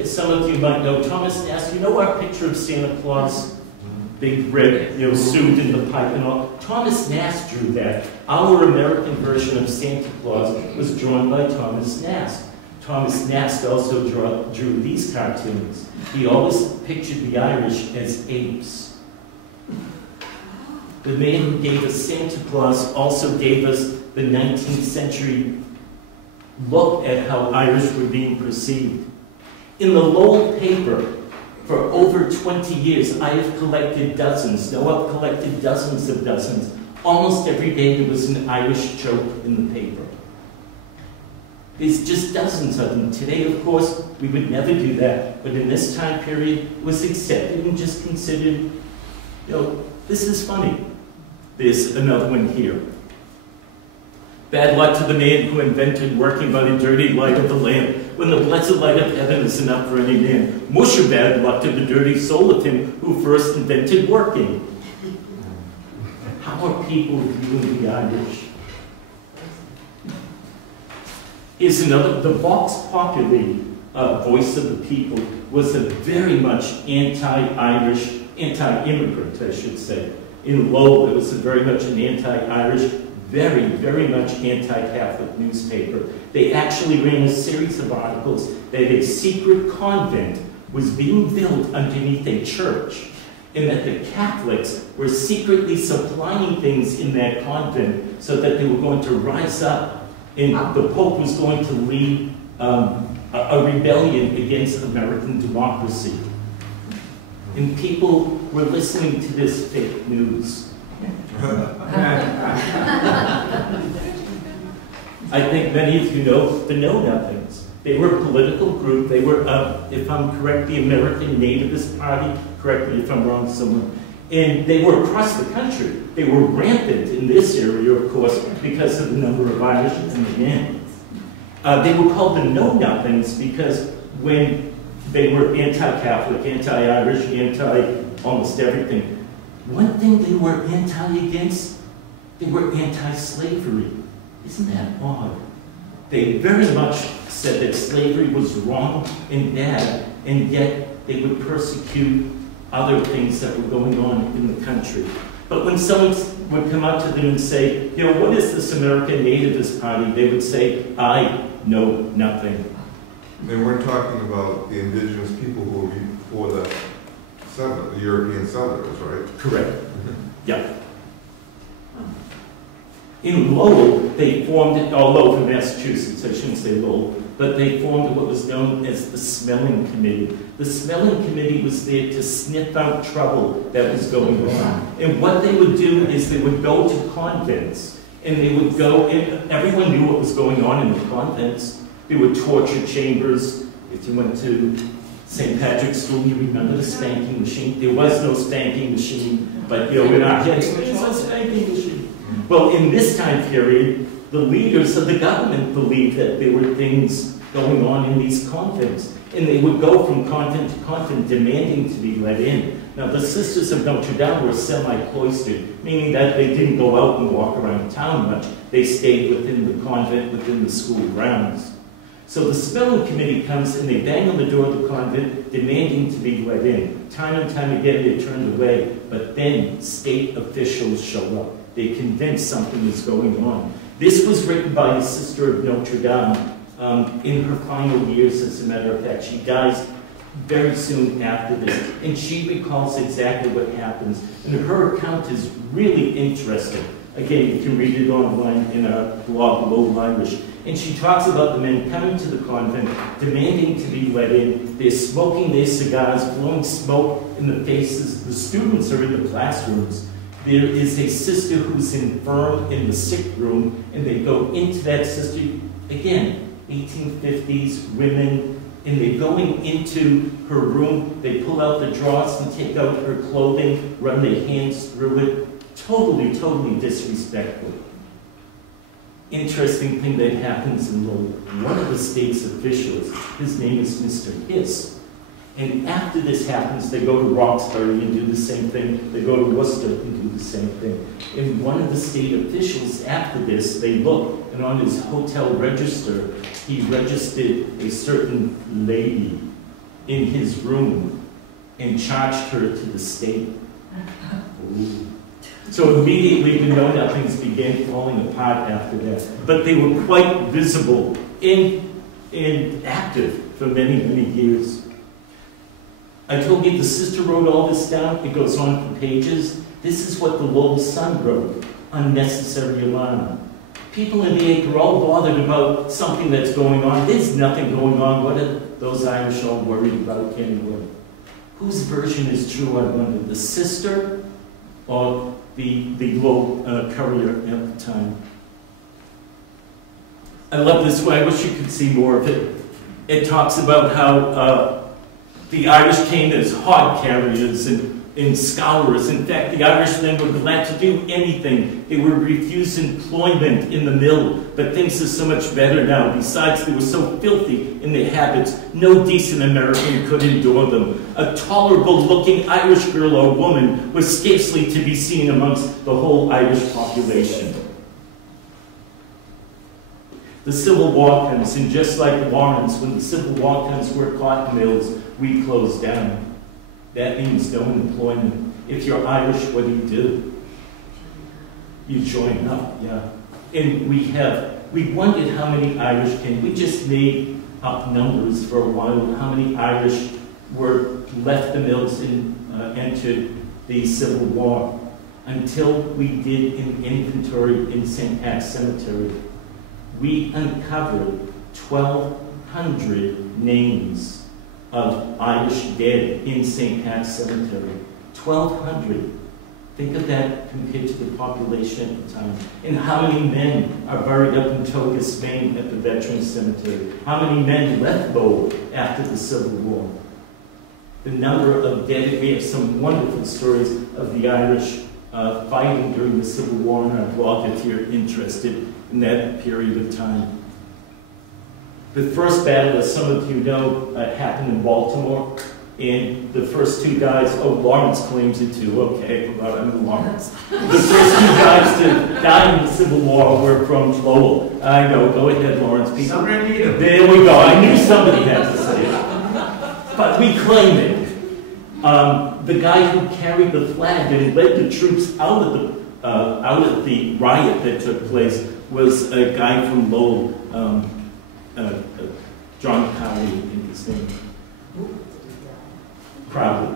Some of you might know Thomas Nast. You know our picture of Santa Claus? Big red, suit in the pipe and all. Thomas Nast drew that. Our American version of Santa Claus was drawn by Thomas Nast. Thomas Nast also drew these cartoons. He always pictured the Irish as apes. The man who gave us Santa Claus also gave us the 19th century look at how Irish were being perceived. In the Lowell paper, for over 20 years, I have collected dozens. No, I've collected dozens of dozens. Almost every day there was an Irish joke in the paper. There's just dozens of them. Today, of course, we would never do that. But in this time period, it was accepted and just considered, this is funny. There's another one here. Bad luck to the man who invented working by the dirty light of the lamp, when the blessed light of heaven is enough for any man. Much of bad luck to the dirty soul of him who first invented working. How are people viewing the Irish? Here's another. The Vox Populi, voice of the people, was a very much anti-Irish, anti-immigrant, I should say. In Lowell, it was very much an anti-Irish, very, very much anti-Catholic newspaper. They actually ran a series of articles that a secret convent was being built underneath a church, and that the Catholics were secretly supplying things in that convent so that they were going to rise up, and the Pope was going to lead a rebellion against American democracy. And people were listening to this fake news. I think many of you know the Know-Nothings. They were a political group. They were, if I'm correct, the American Nativist Party. Correct me if I'm wrong, someone. And they were across the country. They were rampant in this area, of course, because of the number of Irish coming in. They were called the Know-Nothings because when they were anti-Catholic, anti-Irish, anti-almost everything, one thing they were anti-against, they were anti-slavery. Isn't that odd? They very much said that slavery was wrong and bad, and yet they would persecute other things that were going on in the country. But when someone would come up to them and say, what is this American Nativist Party? They would say, I know nothing. They weren't talking about the indigenous people who were before the European settlers, right? Correct. Yeah. In Lowell, they formed, Lowell, Massachusetts, I shouldn't say Lowell, but they formed what was known as the Smelling Committee. The Smelling Committee was there to sniff out trouble that was going on. And what they would do is they would go to convents, and they would go, and everyone knew what was going on in the convents. There were torture chambers. If you went to St. Patrick's School, you remember the spanking machine? There was no spanking machine, but in our heads, there's a spanking machine. Well, in this time period, the leaders of the government believed that there were things going on in these convents, and they would go from convent to convent demanding to be let in. Now, the Sisters of Notre Dame were semi-cloistered, meaning that they didn't go out and walk around town much. They stayed within the convent, within the school grounds. So the Smelling Committee comes and they bang on the door of the convent, demanding to be let in. Time and time again, they're turned away, but then state officials show up. They convince something is going on. This was written by a sister of Notre Dame in her final years, as a matter of fact. She dies very soon after this, and she recalls exactly what happens. And her account is really interesting. Again, you can read it online in our blog, Lowell Irish. And she talks about the men coming to the convent, demanding to be let in. They're smoking their cigars, blowing smoke in the faces. The students are in the classrooms. There is a sister who's infirm in the sick room, and they go into that sister, again, 1850s women, and they're going into her room. They pull out the drawers and take out her clothing, run their hands through it. Totally, totally disrespectful. Interesting thing that happens in Lowell. One of the state's officials, his name is Mr. Hiss. And after this happens, they go to Roxbury and do the same thing. They go to Worcester and do the same thing. And one of the state officials, after this, they look, and on his hotel register, he registered a certain lady in his room and charged her to the state. Ooh. So immediately the know-nothings began falling apart after that. But they were quite visible and active for many, many years. I told you the sister wrote all this down. It goes on for pages. This is what the Lowell Sun wrote. Unnecessary alarm. People in the acre are all bothered about something that's going on. There's nothing going on. What are those Irish all worried about anyway? Whose version is true, I wonder? The sister or the Lowell Courier at the time? I love this one. I wish you could see more of it. It talks about how the Irish came as hod carriers and scourers. In fact, the Irishmen were glad to do anything. They were refused employment in the mill, but things are so much better now. Besides, they were so filthy in their habits, no decent American could endure them. A tolerable-looking Irish girl or woman was scarcely to be seen amongst the whole Irish population. The Civil War comes, and just like Lawrence, when the Civil War comes, we're cotton mills, we close down. That means no employment. If you're Irish, what do? You join up, yeah. And we wondered how many Irish came. We just made up numbers for a while, how many Irish left the mills and entered the Civil War, until we did an inventory in St. Pat's Cemetery. We uncovered 1,200 names of Irish dead in St. Pat's Cemetery. 1,200. Think of that compared to the population at the time. And how many men are buried up in Toga, Spain at the Veterans Cemetery? How many men left Lowell after the Civil War? The number of dead, we have some wonderful stories of the Irish fighting during the Civil War in our blog if you're interested in that period of time. The first battle, as some of you know, happened in Baltimore, and the first two guys, Lawrence claims it too, okay, I'm Lawrence. The first two guys to die in the Civil War were from Lowell. I know, go ahead, Lawrence. There we go, I knew somebody had to say it. But we claim it. The guy who carried the flag and led the troops out of the riot that took place was a guy from Lowell, John Cowley, I think his name. Crowder.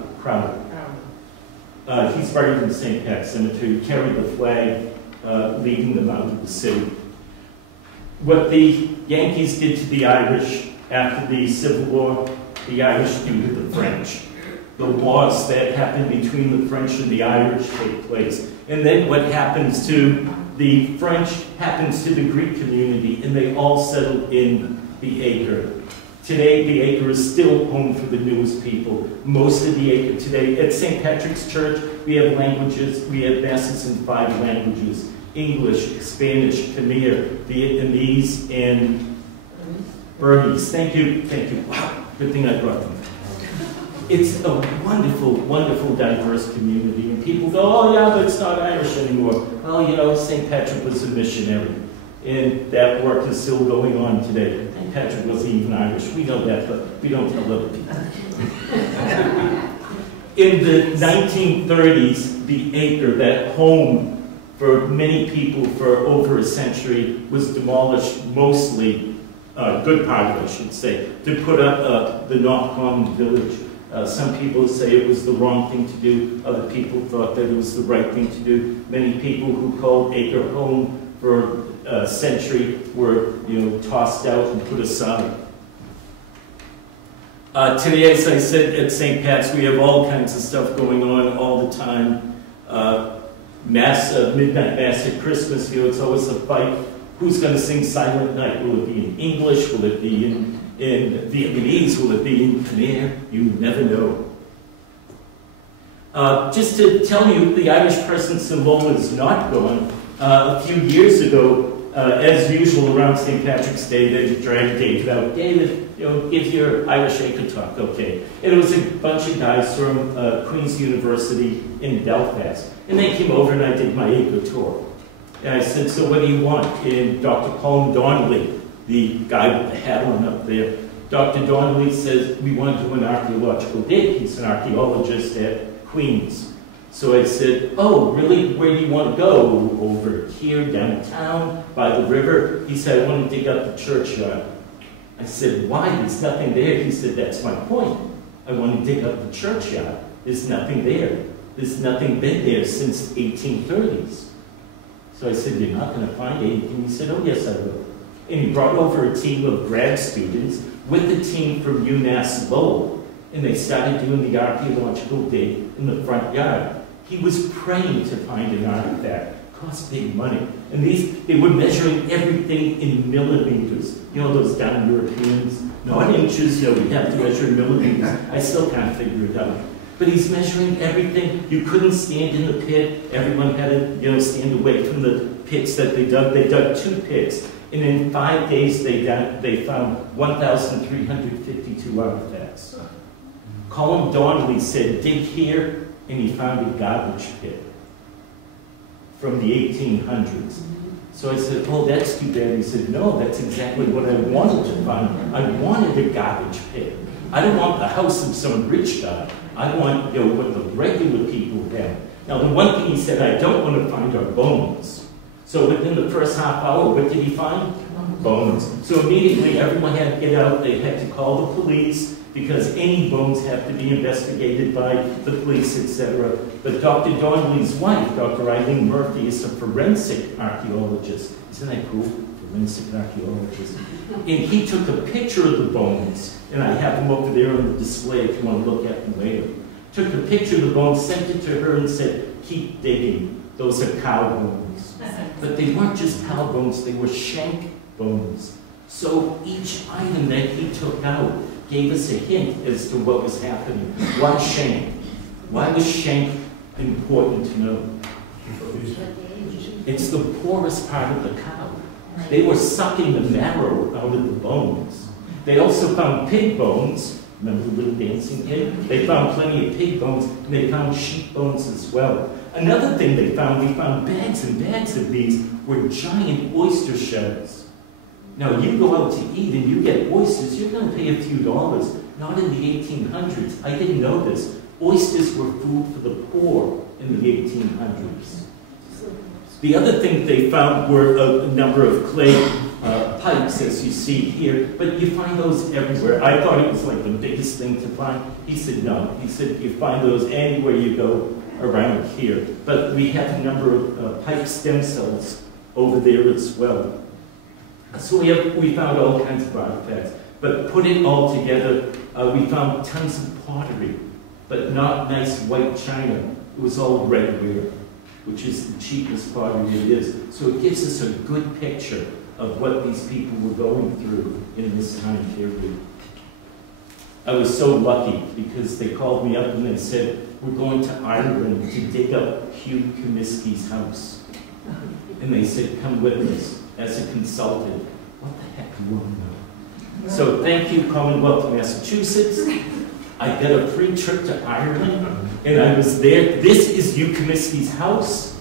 He's buried in St. Pat's Cemetery. He carried the flag, leading them out of the city. What the Yankees did to the Irish after the Civil War, the Irish do to the French. The wars that happen between the French and the Irish take place. And then what happens to the French happens to the Greek community, and they all settle in the Acre. Today, the Acre is still home for the newest people. Most of the Acre today, at St. Patrick's Church, we have languages, we have masses in 5 languages: English, Spanish, Khmer, Vietnamese, and Burmese. Thank you, thank you. Wow, good thing I brought them. It's a wonderful, wonderful, diverse community. And people go, oh yeah, but it's not Irish anymore. Well, you know, St. Patrick was a missionary. And that work is still going on today. St. Patrick wasn't even Irish. We know that, but we don't tell other people. In the 1930s, the Acre, that home for many people for over a century, was demolished mostly, a good part of it, I should say, to put up the North Common Village. Some people say it was the wrong thing to do. Other people thought that it was the right thing to do. Many people who called Acre home for a century were, tossed out and put aside. Today, as I said, at St. Pat's, we have all kinds of stuff going on all the time. Midnight Mass at Christmas, it's always a fight. Who's going to sing Silent Night? Will it be in English? Will it be in Vietnamese? Will it be in Khmer? You never know. Just to tell you, the Irish presence in Lowell is not gone. A few years ago, as usual around St. Patrick's Day, they dragged David out. David, give your Irish Acre talk, okay. And it was a bunch of guys from Queen's University in Belfast. And they came over and I did my Acre tour. And I said, so what do you want? And Dr. Colin Donnelly, the guy with the hat on up there, Dr. Donnelly says, we want to do an archaeological dig. He's an archaeologist at Queen's. So I said, oh, really? Where do you want to go? Over here, downtown, by the river? He said, I want to dig up the churchyard. I said, why? There's nothing there. He said, that's my point. I want to dig up the churchyard. There's nothing there. There's nothing been there since the 1830s. So I said, you're not going to find anything? He said, oh, yes, I will. And he brought over a team of grad students with a team from UMass Lowell, and they started doing the archaeological dig in the front yard. He was praying to find an artifact. It cost big money. And they were measuring everything in millimeters. Those down Europeans, not inches, we have to measure in millimeters. I still can't figure it out. But he's measuring everything. You couldn't stand in the pit. Everyone had to, stand away from the pits that they dug. They dug 2 pits. And in 5 days, they found 1,352 artifacts. Colin Donnelly said, dig here, and he found a garbage pit from the 1800s. So I said, oh, that's too bad. He said, no, that's exactly what I wanted to find. I wanted a garbage pit. I don't want the house of some rich guy. I want, what the regular people have. Now, the one thing he said I don't want to find are bones. So within the first half hour, what did he find? Bones. So immediately everyone had to get out. They had to call the police because any bones have to be investigated by the police, etc. But Dr. Donnelly's wife, Dr. Eileen Murphy, is a forensic archaeologist. Isn't that cool? Forensic archaeologist. And he took a picture of the bones, and I have them over there on the display if you want to look at them later. Took a picture of the bones, sent it to her, and said, keep digging. Those are cow bones. But they weren't just cow bones, they were shank bones. So each item that he took out gave us a hint as to what was happening. Why shank? Why was shank important to know? It's the poorest part of the cow. They were sucking the marrow out of the bones. They also found pig bones. Remember the little dancing pig? They found plenty of pig bones, and they found sheep bones as well. Another thing we found bags and bags of these were giant oyster shells. Now, you go out to eat and you get oysters, you're going to pay a few dollars. Not in the 1800s. I didn't know this. Oysters were food for the poor in the 1800s. The other thing they found were a number of clay pipes, as you see here, but you find those everywhere. I thought it was like the biggest thing to find. He said no. He said you find those anywhere you go. around here. But we have a number of pipe stem cells over there as well. So we found all kinds of artifacts. But put it all together, we found tons of pottery, but not nice white china. It was all redware, which is the cheapest pottery it is. So it gives us a good picture of what these people were going through in this time period. I was so lucky because they called me up and they said, we're going to Ireland to dig up Hugh Comiskey's house. And they said, come with us as a consultant. What the heck do you want to know? So thank you, Commonwealth of Massachusetts. I got a free trip to Ireland, and I was there. This is Hugh Comiskey's house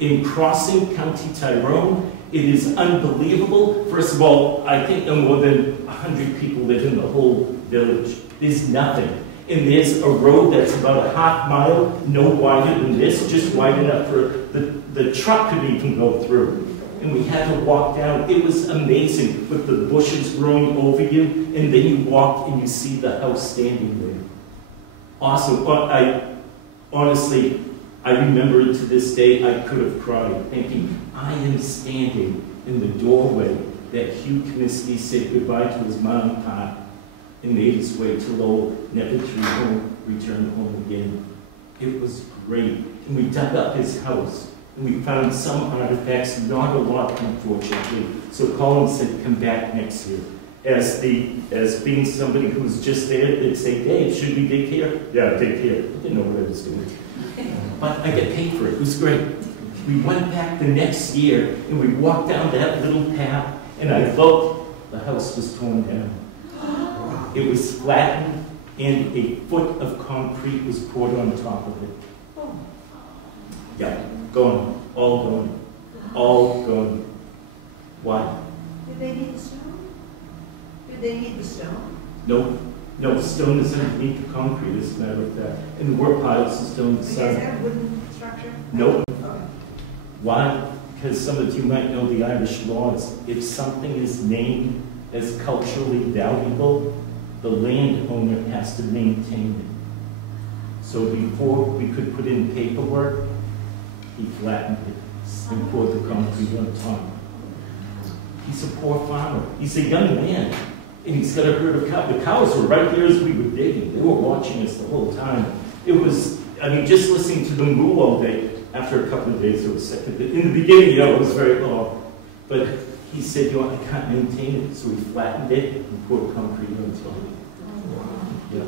in Crossing, County Tyrone. It is unbelievable. First of all, I think no more than 100 people live in the whole village. There's nothing. And there's a road that's about a half mile, no wider than this, just wide enough for the truck could even go through. And we had to walk down. It was amazing with the bushes growing over you, and then you walk and you see the house standing there. Awesome. Honestly, I remember it to this day. I could have cried, thinking, I am standing in the doorway that Hugh Comiskey said goodbye to his mom and pop and made his way to Lowell, never to return home again. It was great. And we dug up his house. And we found some artifacts, not a lot, unfortunately. So Colin said, come back next year. As being somebody who was just there, they'd say, Dave, should we dig here? Yeah, dig here. I didn't know what I was doing. But I got paid for it. It was great. We went back the next year, and we walked down that little path, and I looked, the house was torn down. It was flattened, and a foot of concrete was poured on top of it. Yeah, gone. All gone. All gone. Why? Did they need the stone? Did they need the stone? No. No, stone is underneath the concrete, as a matter of fact. And there were piles of stone Because beside. that wooden structure? Nope. Okay. Why? Because some of you might know the Irish laws. If something is named as culturally valuable, the landowner has to maintain it. So before we could put in paperwork, he flattened it and poured the concrete on top. He's a poor farmer. He's a young man, and he's got a herd of cows. The cows were right there as we were digging. They were watching us the whole time. It was, I mean, just listening to them moo all day. After a couple of days, it was sick. In the beginning, you know, it was very low. But he said, you know, I can't maintain it. So he flattened it and poured concrete on top of it. Yeah.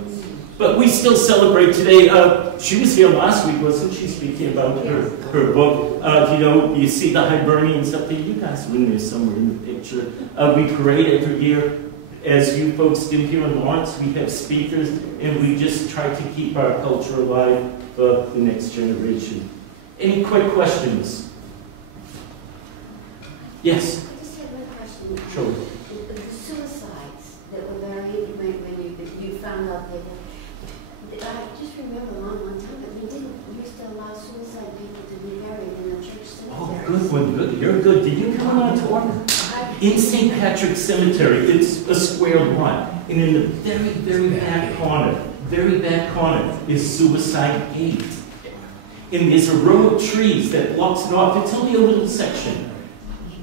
But we still celebrate today. She was here last week, wasn't she, speaking about her book. You know, you see the Hibernians up there. You guys were in there somewhere in the picture. We parade every year. As you folks do here in Lawrence, we have speakers, and we just try to keep our culture alive for the next generation. Any quick questions? Yes? I just have one question. Sure. The suicides that were buried when you found out that I just remember a long time that we didn't used to allow suicide people to be buried in the church cemetery. Oh, good one, good. You're good. Did you come on tour? In St. Patrick's Cemetery, it's a square lot, and in the very back corner is Suicide Gate. And there's a row of trees that blocks it off. It's only a little section.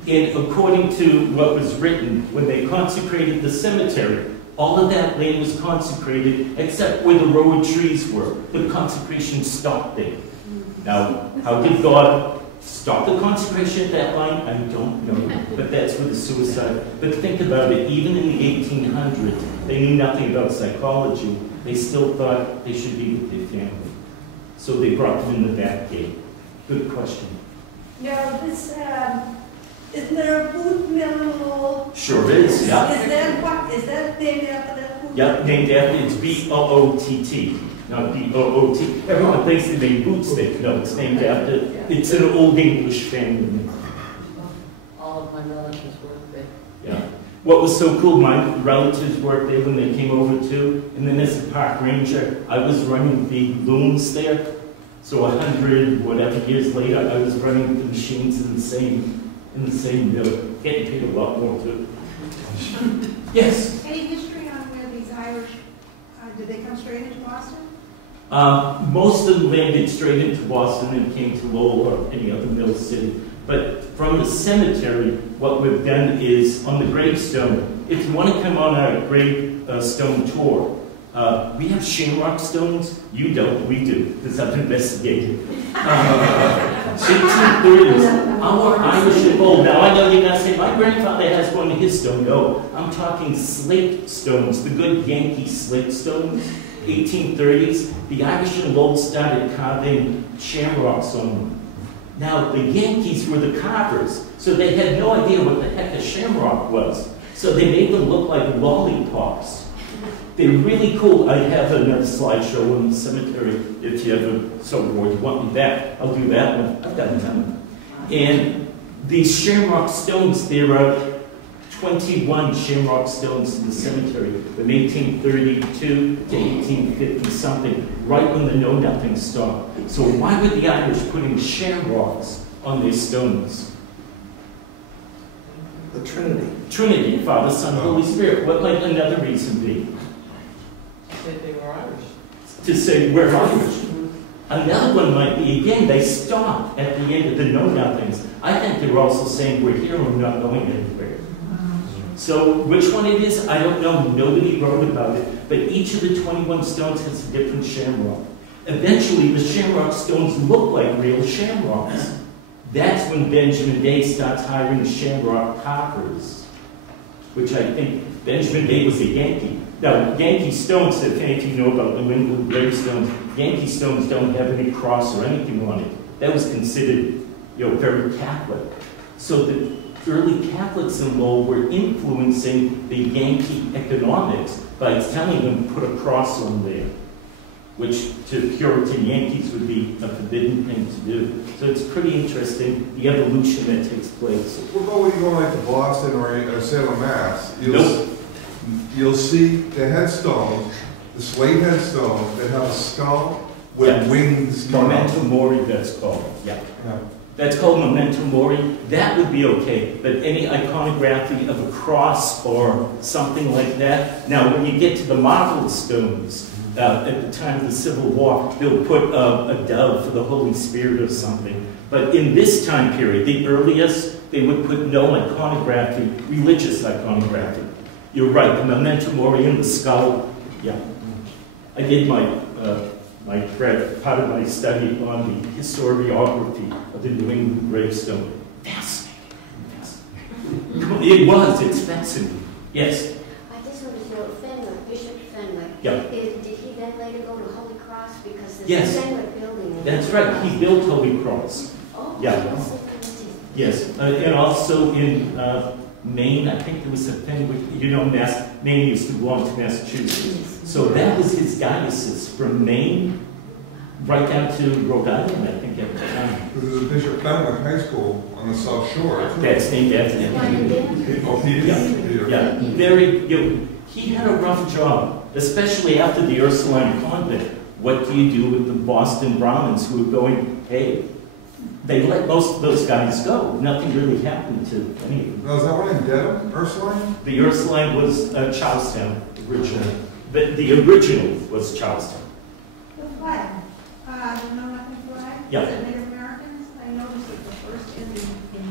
And according to what was written, when they consecrated the cemetery, all of that land was consecrated except where the row of trees were. The consecration stopped there. Now, how did God stop the consecration at that line? I don't know. But that's where the suicide. But think about it. Even in the 1800s, they knew nothing about psychology. They still thought they should be with their family. So they brought them in the back gate. Good question. Now, this, isn't there a boot mill in Lowell? Sure is, yeah. Is that named after that boot? Yep, named after, it's B-O-O-T-T, not B-O-O-T. Everyone thinks they made boot stick. No, it's named after, it's an old English family. All of my relatives work there. Yeah. What was so cool, my relatives worked there when they came over too, and then as a park ranger, I was running the looms there. So 100, whatever years later, I was running the machines in the same mill, getting paid a lot more too. Yes? Any history on where these Irish, did they come straight into Boston? Most of them landed straight into Boston and came to Lowell or any other mill city. But from the cemetery, what we've done is on the gravestone, if you want to come on our gravestone tour, we have shamrock stones. You don't, we do, because I've investigated. 1830s, our Irish and gold. Now I know you're going to say, my grandfather has one in his stone. No, I'm talking slate stones, the good Yankee slate stones. 1830s, the Irish and Lowell started carving shamrocks on them. Now, the Yankees were the carvers, so they had no idea what the heck a shamrock was. So they made them look like lollipops. They're really cool. I have another slideshow in the cemetery. If you ever so bored you want me back, I'll do that one. I've got time. And these shamrock stones, there are 21 shamrock stones in the cemetery from 1832 to 1850 something, right when the Know-Nothing stopped. So why were the Irish putting shamrocks on their stones? The Trinity. Trinity, Father, Son, Holy Spirit. What might another reason be? Said they were Irish. To say we're Irish. Another one might be, again, they stopped at the end of the Know-Nothings. I think they were also saying we're here and we're not going anywhere. So which one it is, I don't know. Nobody wrote about it. But each of the 21 stones has a different shamrock. Eventually, the shamrock stones look like real shamrocks. That's when Benjamin Day starts hiring shamrock carvers, which I think Benjamin Day was a Yankee. Now, Yankee stones, if any of you know about New England gravestones, Yankee stones don't have any cross or anything on it. That was considered, very Catholic. So the early Catholics in Lowell were influencing the Yankee economics by telling them to put a cross on there, which to Puritan Yankees would be a forbidden thing to do. So it's pretty interesting, the evolution that takes place. Well, when you go like to Boston or Salem, Mass, you'll see the headstones, the slate headstones that have a skull with wings. Memento Mori, that's called. Yeah. That's called Memento Mori. That would be okay, but any iconography of a cross or something like that. Now, when you get to the marble stones, at the time of the Civil War, they'll put a dove for the Holy Spirit or something. But in this time period, the earliest, they would put no iconography, religious iconography. You're right, the Memento Mori and the skull. Yeah. I did part of my study on the historiography of the New England gravestone. Fascinating. It's fascinating. Yes? I just wanted to know, Fenwick, Bishop Fenwick, Yeah. did he then later go to Holy Cross? Because there's Yes. a Fenwick building. That's right, he built Holy Cross. Oh, Yeah. Yes. Yes, and also in Maine, I think there was a Fenwick, Maine used to belong to Massachusetts. So that was his diocese from Maine right down to Rhode Island, I think, at the time. There's a Bishop Fenwick High School on the South Shore. That's named after him. Oh, Peter? Yeah, he had a rough job, especially after the Ursuline convent. What do you do with the Boston Brahmins who are going, hey, they let most of those guys go. Nothing really happened to any of them. Now, is that one in Dedham, Ursuline? The Ursuline was Charlestown, originally. The original was Charlestown. The flag, the Know-Nothing flag? Yeah. Is it Native Americans? I noticed that the first in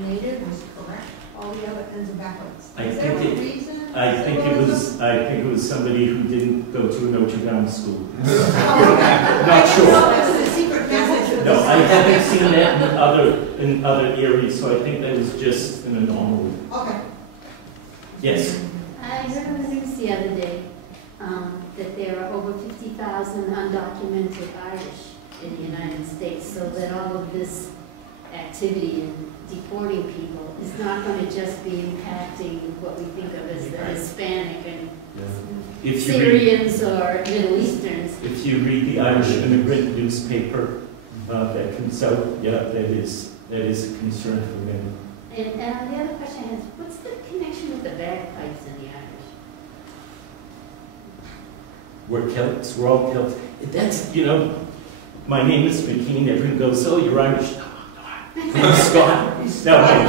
Native was correct. All the other ends are backwards. Is there a reason? I think it was somebody who didn't go to a Notre Dame school. Not sure. No, that's a secret message. No, I haven't seen that in other areas, so I think that was just an anomaly. Okay. Yes. I heard on the news the other day that there are over 50,000 undocumented Irish in the United States, so that all of this activity in deporting people is not going to just be impacting what we think of as the Hispanic and Syrians or Middle Easterns. If you read the Irish Immigrant newspaper that comes out, that is a concern for many. And the other question is, what's the connection with the bagpipes and the Irish? We're Celts, we're all Celts. That's, my name is McKean, everyone goes, oh, you're Irish. I'm Scott. Now,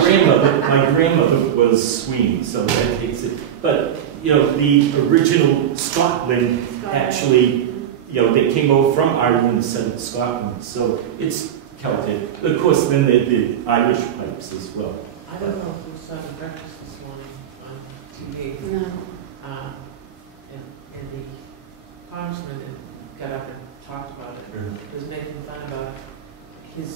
my grandmother was Swede, so that takes it. But, the original Scotland actually they came over from Ireland and settled Scotland. So it's Celtic. Of course, then the Irish pipes as well. I don't know if you saw the breakfast this morning on TV. No. And the congressman got up and talked about it. He was making fun about his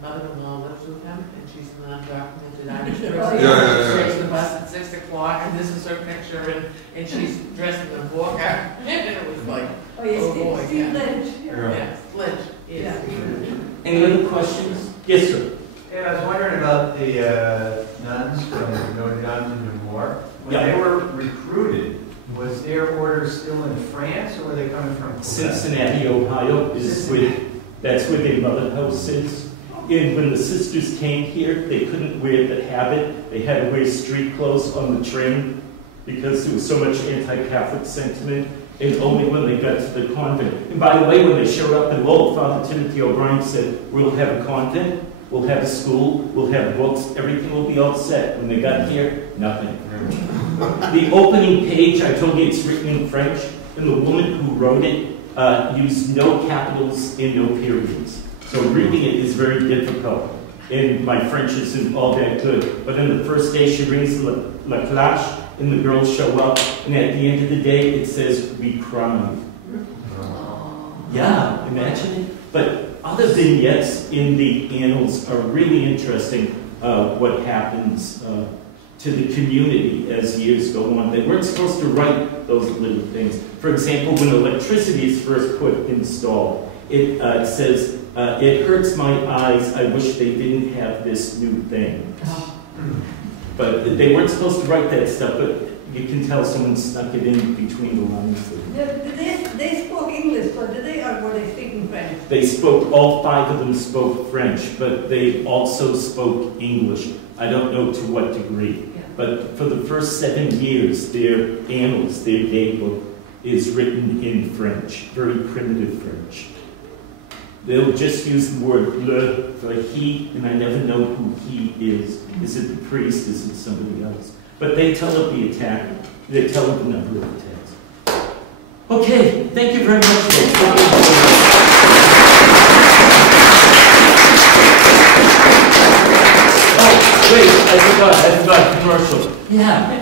mother-in-law lives with him, and she's an undocumented Irish person. She takes the bus at 6 o'clock, and this is her picture, and she's dressed in a burqa. And it was like, oh boy, Steve Lynch. yeah, Lynch. Yeah. Any other questions? Yes, sir. Yeah, I was wondering about the nuns from Notre Dame de Nemours. When they were recruited, was their order still in France, or were they coming from Quebec? Cincinnati, Ohio that's where their mother house is. And when the sisters came here, they couldn't wear the habit. They had to wear street clothes on the train because there was so much anti-Catholic sentiment. And only when they got to the convent. And by the way, when they showed up in Lowell, Father Timothy O'Brien said, we'll have a convent, we'll have a school, we'll have books, everything will be all set. When they got here, nothing. The opening page, I told you it's written in French, and the woman who wrote it used no capitals and no periods. So reading it is very difficult. And my French isn't all that good. But on the first day, she rings la cloche, and the girls show up, and at the end of the day, it says, we cried. Yeah, imagine it. But other vignettes in the annals are really interesting, what happens to the community as years go on. They weren't supposed to write those little things. For example, when electricity is first installed, it says, it hurts my eyes, I wish they didn't have this new thing. But they weren't supposed to write that stuff, but you can tell someone snuck it in between the lines. They spoke English, but did they, or were they speaking French? They spoke, all 5 of them spoke French, but they also spoke English. I don't know to what degree. Yeah. But for the first 7 years, their annals, their daybook, is written in French, very primitive French. They'll just use the word le for he, and I never know who he is. Is it the priest? Is it somebody else? But they tell of the attack. They tell of the number of attacks. Okay, thank you very much. Oh, wait, I forgot commercial. Yeah.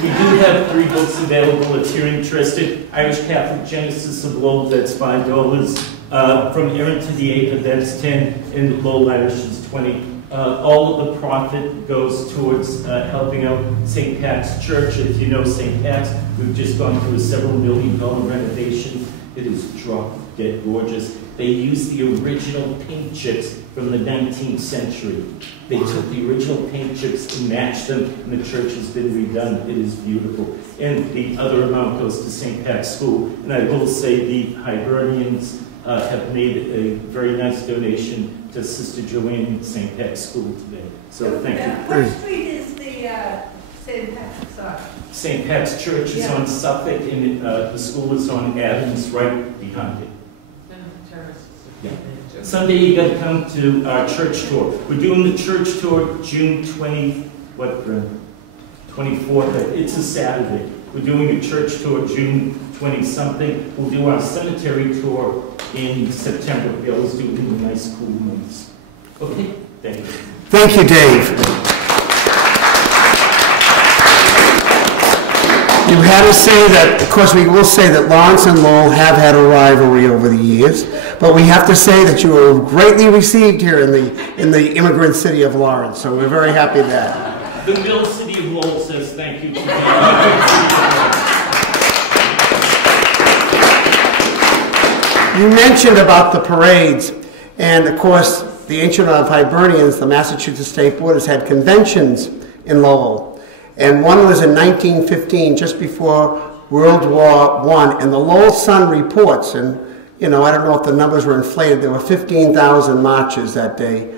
We do have 3 books available if you're interested. Irish Catholic Genesis of Lowell, that's $5. From Aaron to the Acre, that's 10, and Lowell Irish is 20. All of the profit goes towards helping out St. Pat's Church. If you know St. Pat's, we've just gone through a several $1 million renovation. It is drop-dead gorgeous. They use the original paint chips from the 19th century. They took the original paint chips and matched them, and the church has been redone. It is beautiful. And the other amount goes to St. Pat's School. And I will say the Hibernians have made a very nice donation to Sister Joanne at St. Pat's School today. So thank you. What street is the St. Patrick's on? St. Pat's Church is on Suffolk, and the school is on Adams, right behind it. Yeah. Someday you got to come to our church tour. We're doing the church tour June 24th. It's a Saturday. We're doing a church tour June 20-something. We'll do our cemetery tour in September. We always do it in the nice, cool months. Okay, thank you. Thank you, Dave. You had to say that, of course, we will say that Lawrence and Lowell have had a rivalry over the years, but we have to say that you were greatly received here in the immigrant city of Lawrence, so we're very happy that. The mill city of Lowell says thank you to you. You mentioned about the parades, and of course, the Ancient of Hibernians, the Massachusetts State Board, has had conventions in Lowell. And one was in 1915, just before World War I, and the Lowell Sun reports, and you know, I don't know if the numbers were inflated, there were 15,000 marches that day.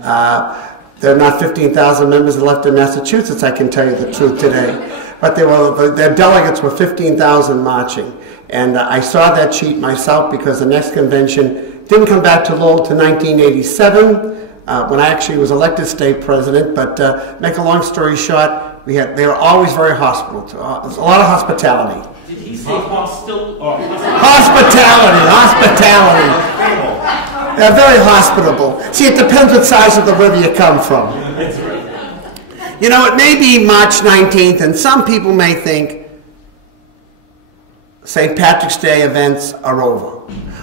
There are not 15,000 members left in Massachusetts, I can tell you the truth today. But their delegates were 15,000 marching. And I saw that sheet myself because the next convention didn't come back to Lowell till 1987, when I actually was elected state president. But make a long story short, they were always very hospitable. There's a lot of hospitality. Did he say hostel or Hospitality. They're very hospitable. See, it depends what size of the river you come from. That's right. You know, it may be March 19th, and some people may think St. Patrick's Day events are over.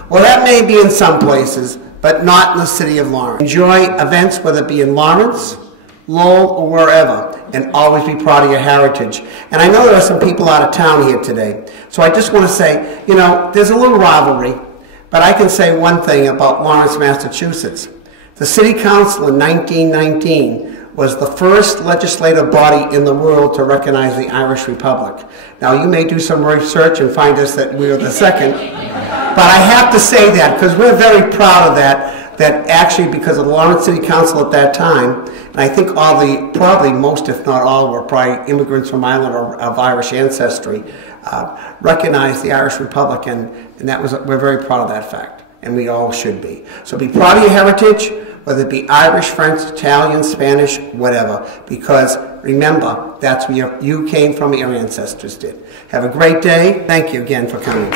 Well, that may be in some places, but not in the city of Lawrence. Enjoy events, whether it be in Lawrence, Lowell, or wherever, and always be proud of your heritage. And I know there are some people out of town here today, so I just want to say, you know, there's a little rivalry, but I can say one thing about Lawrence, Massachusetts. The City Council in 1919 was the first legislative body in the world to recognize the Irish Republic. Now, you may do some research and find us that we are the second, but I have to say that because we're very proud of that actually because of the Lawrence City Council at that time, and I think probably most, if not all, were probably immigrants from Ireland or of Irish ancestry, recognized the Irish Republic, and we're very proud of that fact, and we all should be. So be proud of your heritage, whether it be Irish, French, Italian, Spanish, whatever, because remember, that's where you came from, your ancestors did. Have a great day. Thank you again for coming.